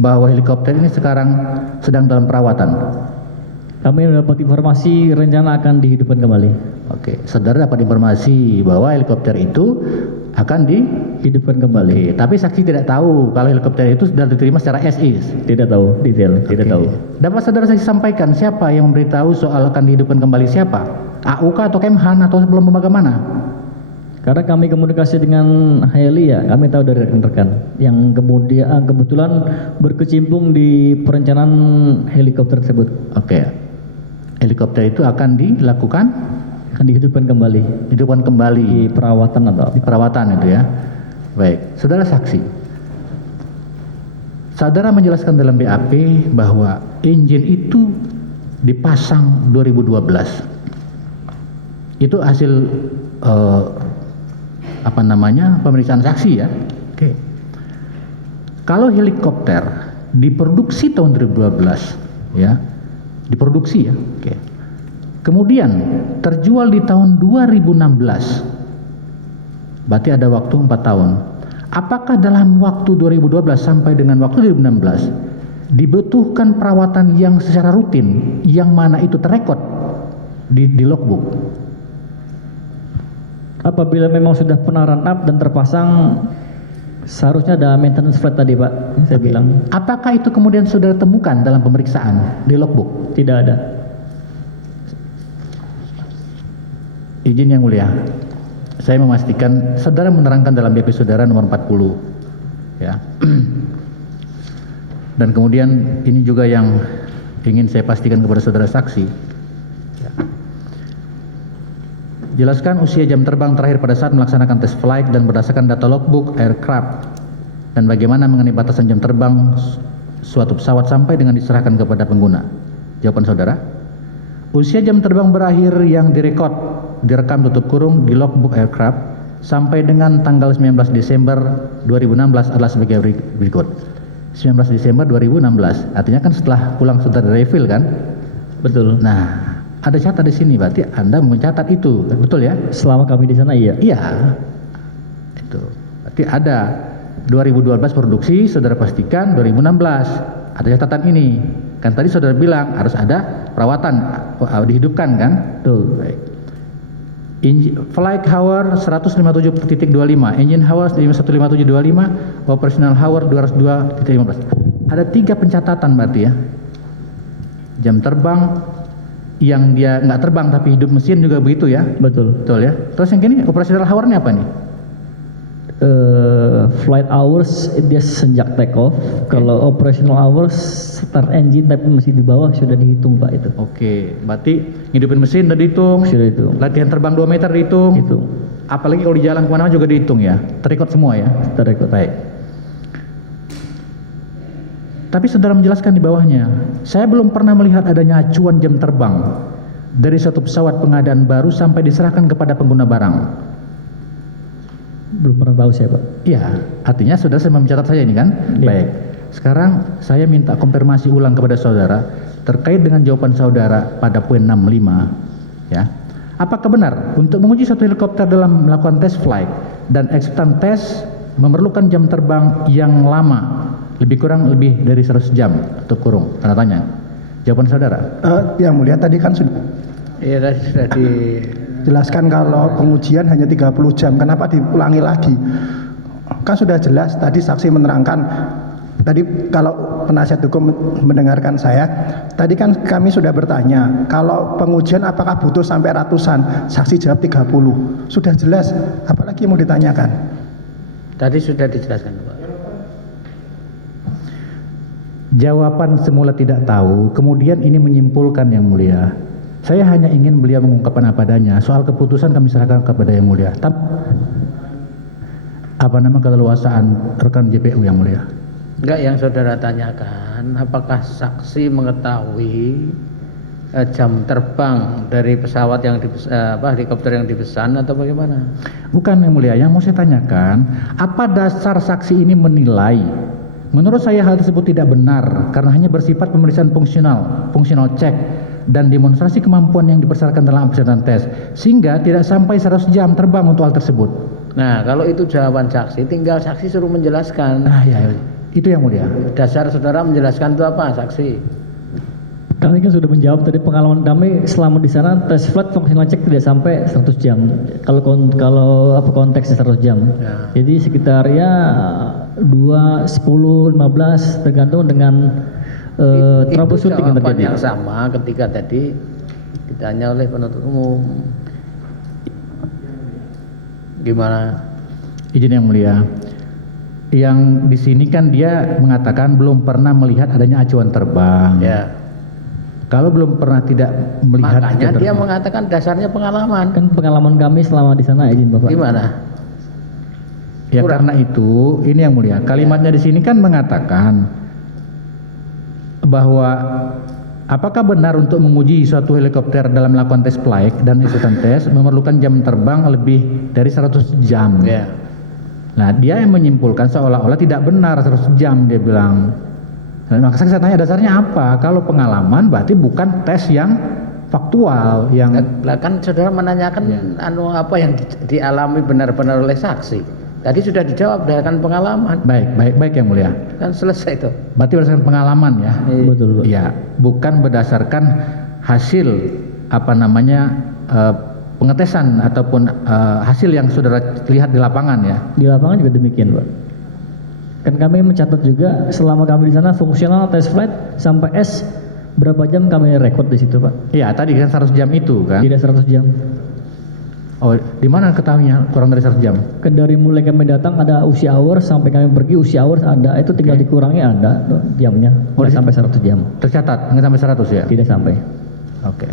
bahwa helikopter ini sekarang sedang dalam perawatan? Kami mendapat informasi rencana akan dihidupkan kembali. Oke, saudara dapat informasi bahwa helikopter itu akan dihidupkan kembali. Tapi saksi tidak tahu kalau helikopter itu sudah diterima secara as-is. Tidak tahu detail, tidak tahu. Dapat saudara saksi sampaikan siapa yang memberitahu soal akan dihidupkan kembali siapa? AUK atau Kemhan atau sebelum lembaga mana? Karena kami komunikasi dengan Heli ya, kami tahu dari rekan-rekan yang kemudian kebetulan berkecimpung di perencanaan helikopter tersebut. Oke. Helikopter itu akan dilakukan? Akan dihidupkan kembali. Hidupkan kembali. Di perawatan atau? Di perawatan itu ya. Baik, saudara saksi. Saudara menjelaskan dalam BAP bahwa engine itu dipasang 2012. Itu hasil pemeriksaan saksi ya. Oke. Kalau helikopter diproduksi tahun 2012 ya, diproduksi ya. Oke. Kemudian terjual di tahun 2016. Berarti ada waktu 4 tahun. Apakah dalam waktu 2012 sampai dengan waktu 2016 dibutuhkan perawatan yang secara rutin yang mana itu terekod di logbook? Apabila memang sudah pernah run up dan terpasang, seharusnya ada maintenance flight tadi Pak, saya bilang. Apakah itu kemudian sudah temukan dalam pemeriksaan di logbook? Tidak ada. Izin yang mulia, saya memastikan saudara menerangkan dalam BP saudara nomor 40, ya. Dan kemudian ini juga yang ingin saya pastikan kepada saudara saksi. Ya. Jelaskan usia jam terbang terakhir pada saat melaksanakan tes flight dan berdasarkan data logbook aircraft, dan bagaimana mengenai batasan jam terbang suatu pesawat sampai dengan diserahkan kepada pengguna. Jawaban saudara, usia jam terbang berakhir yang direkam tutup kurung di logbook aircraft sampai dengan tanggal 19 Desember 2016 adalah sebagai berikut. 19 Desember 2016, artinya kan setelah pulang saudara refill kan? Betul. Nah, ada catat di sini, berarti Anda mencatat itu, betul ya? Selama kami di sana iya. Iya. Itu. Berarti ada 2012 produksi, saudara pastikan 2016. Ada catatan ini. Kan tadi saudara bilang harus ada perawatan, dihidupkan kan? Betul. Baik. Flight hour 157.25, engine hour 157.25, operational hour 202.15. Ada 3 pencatatan berarti ya. Jam terbang yang dia nggak terbang tapi hidup mesin juga begitu ya. Betul. Betul ya. Terus yang ini operational hour-nya apa nih? Flight hours dia sejak take off. Kalau operational hours start engine tapi masih di bawah sudah dihitung Pak itu. Oke, berarti ngidupin mesin udah dihitung. Sudah dihitung. Latihan terbang 2 meter dihitung. Hitung. Apalagi kalau di jalan kemana-mana juga dihitung ya. Terikot semua ya. Terikot. Baik. Tapi saudara menjelaskan di bawahnya, saya belum pernah melihat adanya acuan jam terbang dari suatu pesawat pengadaan baru sampai diserahkan kepada pengguna barang. Belum pernah tahu saya Pak. Iya, artinya saudara saya mencatat saya ini kan? Ya. Baik. Sekarang saya minta konfirmasi ulang kepada saudara terkait dengan jawaban saudara pada poin 65. Ya. Apakah benar untuk menguji suatu helikopter dalam melakukan tes flight dan acceptance test memerlukan jam terbang yang lama, lebih dari 100 jam atau kurung? Tanda tanya. Jawaban saudara? Yang mulia tadi kan sudah. Iya, tadi sudah dijelaskan kalau pengujian hanya 30 jam. Kenapa diulangi lagi? Kan sudah jelas tadi saksi menerangkan. Tadi kalau penasihat hukum mendengarkan saya, tadi kan kami sudah bertanya, kalau pengujian apakah butuh sampai ratusan? Saksi jawab 30. Sudah jelas, apalagi mau ditanyakan? Tadi sudah dijelaskan Pak. Jawaban semula tidak tahu, kemudian ini menyimpulkan yang mulia. Saya hanya ingin beliau mengungkapkan apa adanya. Soal keputusan kami serahkan kepada yang mulia. Apa nama keleluasaan rekan JPU yang mulia? Enggak, yang saudara tanyakan, apakah saksi mengetahui jam terbang dari pesawat yang helikopter yang dipesan atau bagaimana? Bukan yang mulia, yang mau saya tanyakan, apa dasar saksi ini menilai? Menurut saya hal tersebut tidak benar karena hanya bersifat pemeriksaan fungsional check dan demonstrasi kemampuan yang dipersyaratkan dalam pesertaan tes, sehingga tidak sampai 100 jam terbang untuk hal tersebut. Nah, kalau itu jawaban saksi, tinggal saksi suruh menjelaskan. Nah, ya, itu yang mulia. Dasar saudara menjelaskan itu apa, saksi? Kami kan sudah menjawab tadi, pengalaman kami selama di sana tes flight functional check tidak sampai 100 jam. Kalau konteksnya 100 jam. Ya. Jadi sekitar ya 2, 10, 15 tergantung dengan troubleshooting yang terjadi. Yang sama ketika tadi ditanya oleh penuntut umum. Gimana? Izin yang mulia. Yang di sini kan dia mengatakan belum pernah melihat adanya acuan terbang. Ya. Kalau belum pernah tidak melihat makanya dia mengatakan dasarnya pengalaman. Kan pengalaman kami selama di sana, izin Bapak. Gimana? Ya karena itu, ini yang mulia. Kalimatnya di sini kan mengatakan bahwa apakah benar untuk menguji suatu helikopter dalam melakukan tes flight dan acceptance test memerlukan jam terbang lebih dari 100 jam. Yeah. Nah, dia yang menyimpulkan seolah-olah tidak benar 100 jam, dia bilang. Nah, maka saya tanya dasarnya apa? Kalau pengalaman berarti bukan tes yang faktual yang kan saudara menanyakan apa yang dialami benar-benar oleh saksi. Tadi sudah dijawab berdasarkan pengalaman. Baik yang mulia. Kan selesai itu. Berarti berdasarkan pengalaman ya. Betul. Iya, bukan berdasarkan hasil pengetesan ataupun hasil yang saudara lihat di lapangan ya. Di lapangan juga demikian, Pak. Kan kami mencatat juga selama kami di sana fungsional test flight sampai S berapa jam kami rekod di situ, Pak. Iya, tadi kan 100 jam itu kan. Tidak 100 jam. Oh, di mana ketahuinya kurang dari 1 jam? Dari mulai kami datang ada usia hour sampai kami pergi usia hour ada, itu tinggal dikurangi ada tuh, jamnya. Nggak sampai 100 jam. Tercatat nggak sampai 100 ya? Tidak sampai. Oke.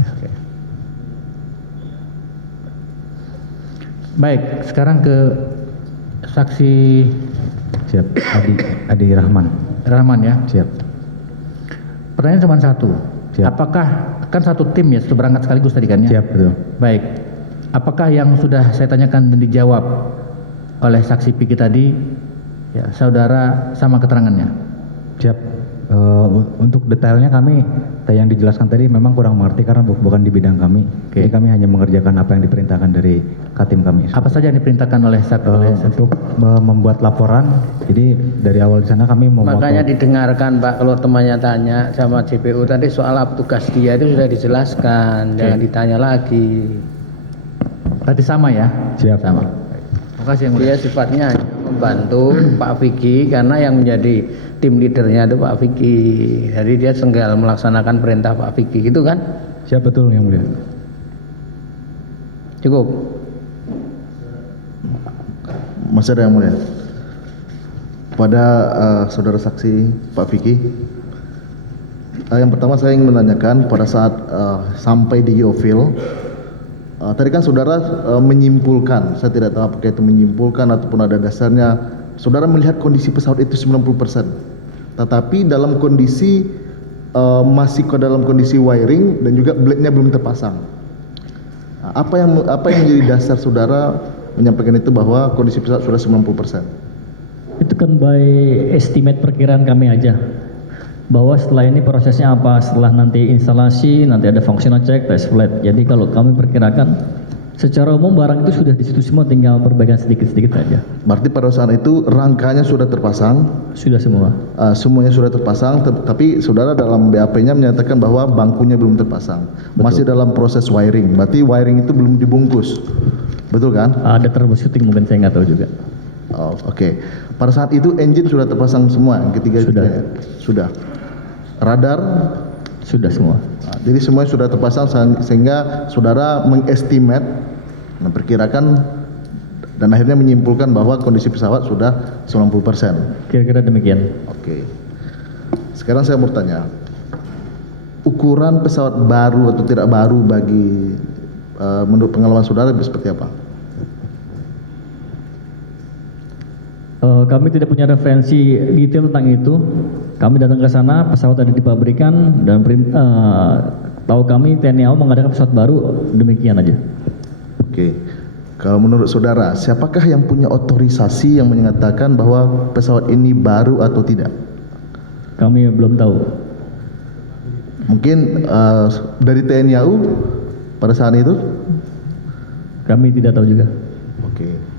Baik, sekarang ke saksi Siap. Adi Rahman. ya. Siap. Pertanyaan cuma satu. Siap. Apakah kan satu tim ya, sudah berangkat sekaligus tadi kan ya? Siap, betul. Baik. Apakah yang sudah saya tanyakan dan dijawab oleh saksi Piki tadi, ya, saudara sama keterangannya? Siap. Untuk detailnya kami yang dijelaskan tadi memang kurang mengerti karena bukan di bidang kami. Jadi kami hanya mengerjakan apa yang diperintahkan dari Katim kami. Apa saja yang diperintahkan oleh saksi? Untuk membuat laporan. Jadi dari awal di sana kami memotong. Makanya didengarkan Pak, kalau temannya tanya sama JPU tadi soal tugas dia itu sudah dijelaskan, jangan ditanya lagi. Berarti sama ya? Siap. Sama. Terima kasih yang mulia. Dia sifatnya hanya membantu Pak Vicky karena yang menjadi tim leadernya itu Pak Vicky. Jadi dia tinggal melaksanakan perintah Pak Vicky, gitu kan? Siap, betul yang mulia. Cukup. Masih ada yang mulia. Pada saudara saksi Pak Vicky, yang pertama saya ingin menanyakan pada saat sampai di Yovil, tadi kan saudara menyimpulkan, saya tidak tahu apakah itu menyimpulkan ataupun ada dasarnya, saudara melihat kondisi pesawat itu 90%. Tetapi dalam kondisi masih ke dalam kondisi wiring dan juga blade-nya belum terpasang. Apa yang menjadi dasar saudara menyampaikan itu bahwa kondisi pesawat sudah 90%? Itu kan by estimate perkiraan kami aja. Bahwa setelah ini prosesnya apa, setelah nanti instalasi, nanti ada functional check, test flight. Jadi kalau kami perkirakan secara umum barang itu sudah di situ semua, tinggal perbaikan sedikit-sedikit aja. Berarti pada saat itu rangkanya sudah terpasang? Sudah semua. Semuanya sudah terpasang, tapi saudara dalam BAP-nya menyatakan bahwa bangkunya belum terpasang. Betul. Masih dalam proses wiring. Berarti wiring itu belum dibungkus. Betul kan? Ada troubleshooting mungkin, saya nggak tahu juga. Oh, oke. Pada saat itu engine sudah terpasang semua, yang ketiga sudah. Radar sudah semua. Nah, jadi semuanya sudah terpasang sehingga saudara mengestimate, memperkirakan dan akhirnya menyimpulkan bahwa kondisi pesawat sudah 90%. Kira-kira demikian. Oke. Sekarang saya mau tanya, ukuran pesawat baru atau tidak baru bagi menurut pengalaman saudara seperti apa? Kami tidak punya referensi detail tentang itu. Kami datang ke sana, pesawat ada di pabrikan dan tahu kami TNI AU mengadakan pesawat baru, demikian aja. Oke. Kalau menurut saudara, siapakah yang punya otorisasi yang menyatakan bahwa pesawat ini baru atau tidak? Kami belum tahu. Mungkin dari TNI AU pada saat itu? Kami tidak tahu juga. Oke.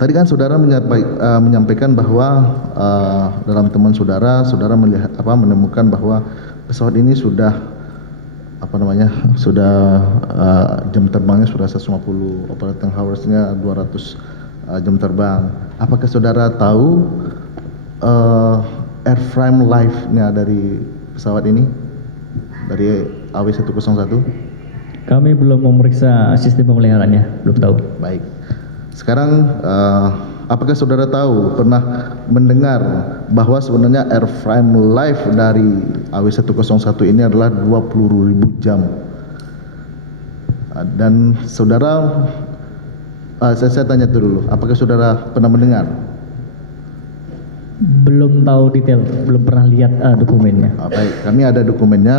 Tadi kan saudara menyampaikan bahwa dalam teman saudara melihat menemukan bahwa pesawat ini sudah jam terbangnya sudah 150, operating hours-nya 200 jam terbang. Apakah saudara tahu airframe life-nya dari pesawat ini, dari AW101? Kami belum memeriksa sistem pemeliharaannya, belum tahu. Baik. Sekarang apakah saudara tahu, pernah mendengar bahwa sebenarnya airframe life dari AW101 ini adalah 20.000 jam? Dan saudara, saya tanya dulu, apakah saudara pernah mendengar? Belum tahu detail, belum pernah lihat dokumennya. Baik, kami ada dokumennya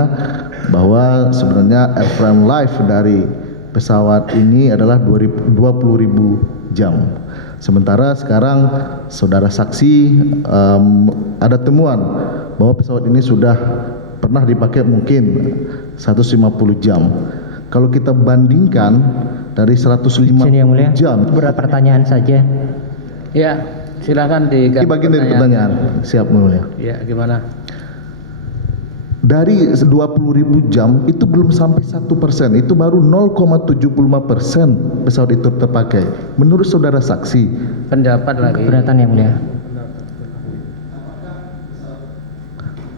bahwa sebenarnya airframe life dari pesawat ini adalah 20.000 jam. Sementara sekarang saudara saksi ada temuan bahwa pesawat ini sudah pernah dipakai mungkin 150 jam. Kalau kita bandingkan dari 150 jam. Berat pertanyaan saja. Ya, silakan di. Ini bagian dari pertanyaan. Siap, mulia. Ya, gimana? Dari 20.000 jam itu belum sampai 1%, itu baru 0,75% pesawat itu terpakai. Menurut saudara saksi. Pendapat lagi. Keberatan yang mulia.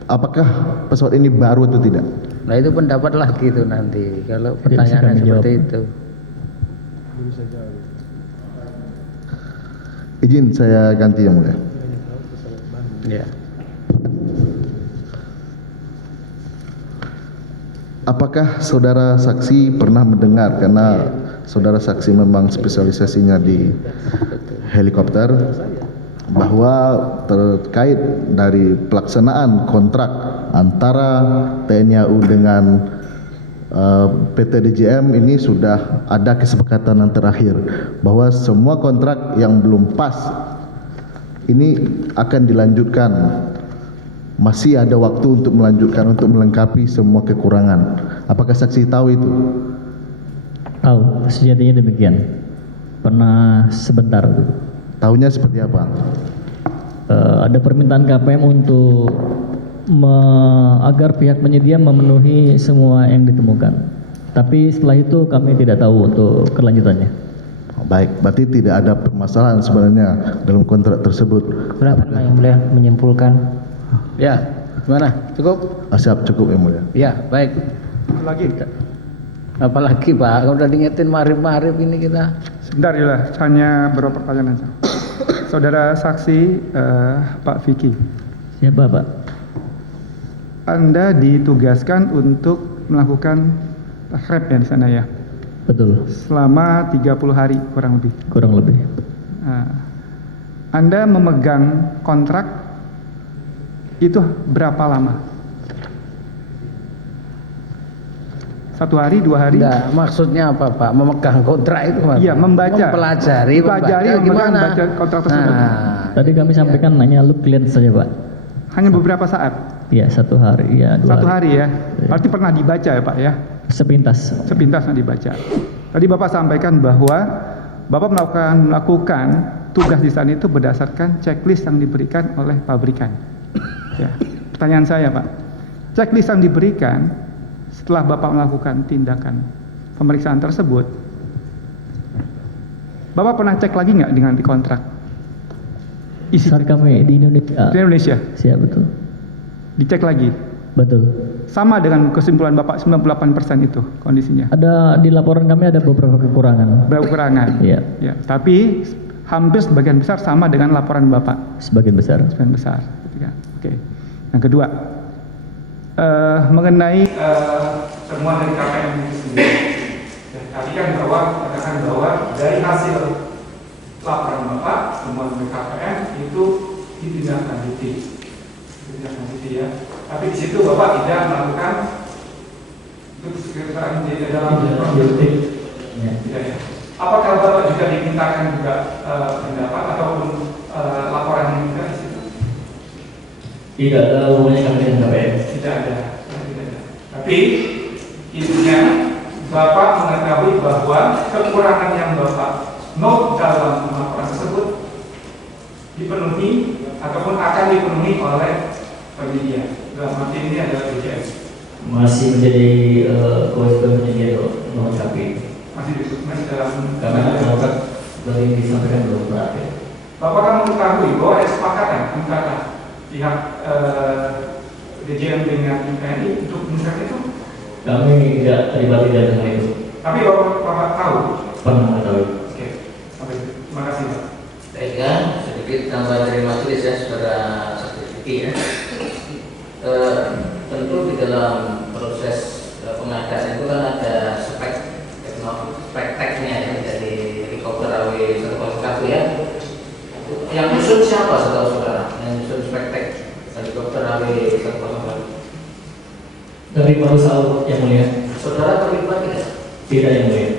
Apakah pesawat ini baru atau tidak? Nah itu pendapat lagi itu nanti. Kalau pertanyaannya seperti itu. Izin saya ganti yang mulia. Ya. Apakah saudara saksi pernah mendengar, karena saudara saksi memang spesialisasinya di helikopter, bahwa terkait dari pelaksanaan kontrak antara TNI AU dengan PT DJM ini sudah ada kesepakatan yang terakhir bahwa semua kontrak yang belum pas ini akan dilanjutkan. Masih ada waktu untuk melanjutkan, untuk melengkapi semua kekurangan. Apakah saksi tahu itu? Tahu, sejatinya demikian. Pernah sebentar. Tahunya seperti apa? Ada permintaan KPM untuk agar pihak penyedia memenuhi semua yang ditemukan. Tapi setelah itu kami tidak tahu untuk kelanjutannya. Baik, berarti tidak ada permasalahan sebenarnya dalam kontrak tersebut. Silakan Yang Mulia menyimpulkan. Ya, gimana? Cukup? Siap, cukup Yang Mulia. Ya, baik. Lagi. Apalagi Pak, kalau udah diingetin marif-marif ini kita. Sebentar ya, hanya beberapa pertanyaan saja. Saudara saksi Pak Vicky. Siapa Pak? Anda ditugaskan untuk melakukan takrib ya di sana ya? Betul. Selama 30 hari kurang lebih. Kurang lebih. Anda memegang kontrak itu berapa lama? 1 hari, 2 hari? Enggak, maksudnya apa Pak? Memegang kontrak itu apa? Iya, membaca. Mempelajari gimana? Membaca kontrak tersebut. Tadi kami sampaikan hanya look clean saja Pak. Hanya beberapa saat? Iya, 1 hari, ya 2 1 hari ya? Berarti pernah dibaca ya Pak ya? Sepintas. Sepintas dibaca. Tadi Bapak sampaikan bahwa Bapak melakukan tugas di sana itu berdasarkan checklist yang diberikan oleh pabrikan. Ya. Pertanyaan saya Pak, checklist yang diberikan setelah Bapak melakukan tindakan pemeriksaan tersebut, Bapak pernah cek lagi nggak dengan di kontrak? Isi saat kami di Indonesia. Di Indonesia? Siap, betul. Dicek lagi? Betul. Sama dengan kesimpulan Bapak 98% itu kondisinya? Ada di laporan kami ada beberapa kekurangan. Beberapa kekurangan? Iya. Ya, tapi hampir sebagian besar sama dengan laporan Bapak? Sebagian besar. Sebagian besar. Oke. Yang kedua, mengenai temuan dari KPM itu sendiri. Ya, tadi kan katakan bahwa dari hasil laporan Bapak, temuan dari KPM itu ditindaklanjuti ya. Tapi di situ Bapak tidak melakukan itu sekiranya di dalam tidak ya. Apakah Bapak juga dimintakan juga pendapat ataupun laporan yang juga di situ? Tidak ada hubungannya kami dengan KPM. Tidak ada. Tapi intinya Bapak mengetahui bahwa kekurangan yang Bapak note dalam laporan tersebut dipenuhi ataupun akan dipenuhi oleh penyedia. Dalam arti ini adalah DJM. Masih menjadi kewajiban penyedia melengkapi. Masih dalam. Karena kontrak dari disampaikan belum berakhir. Bapak kan mengetahui bahwa ada kesepakatan antara pihak DJM dengan TNI untuk mengikat itu? Kami tidak terlibat dengan itu. Tapi Bapak tahu? Pernah mengetahui. Oke. Terima kasih Pak. Baik kan, sedikit tambahan dari majelis ya, saudara saksi ya. Tentu di dalam proses pengadaan itu kan ada spek teknisnya ya, dari helikopter AW101 ya. Yang nyusun siapa saudara-saudara? Yang nyusun spek tek helikopter AW101? Dari Pak Rusal yang mulia. Saudara terlibat tidak? Tidak yang mulia.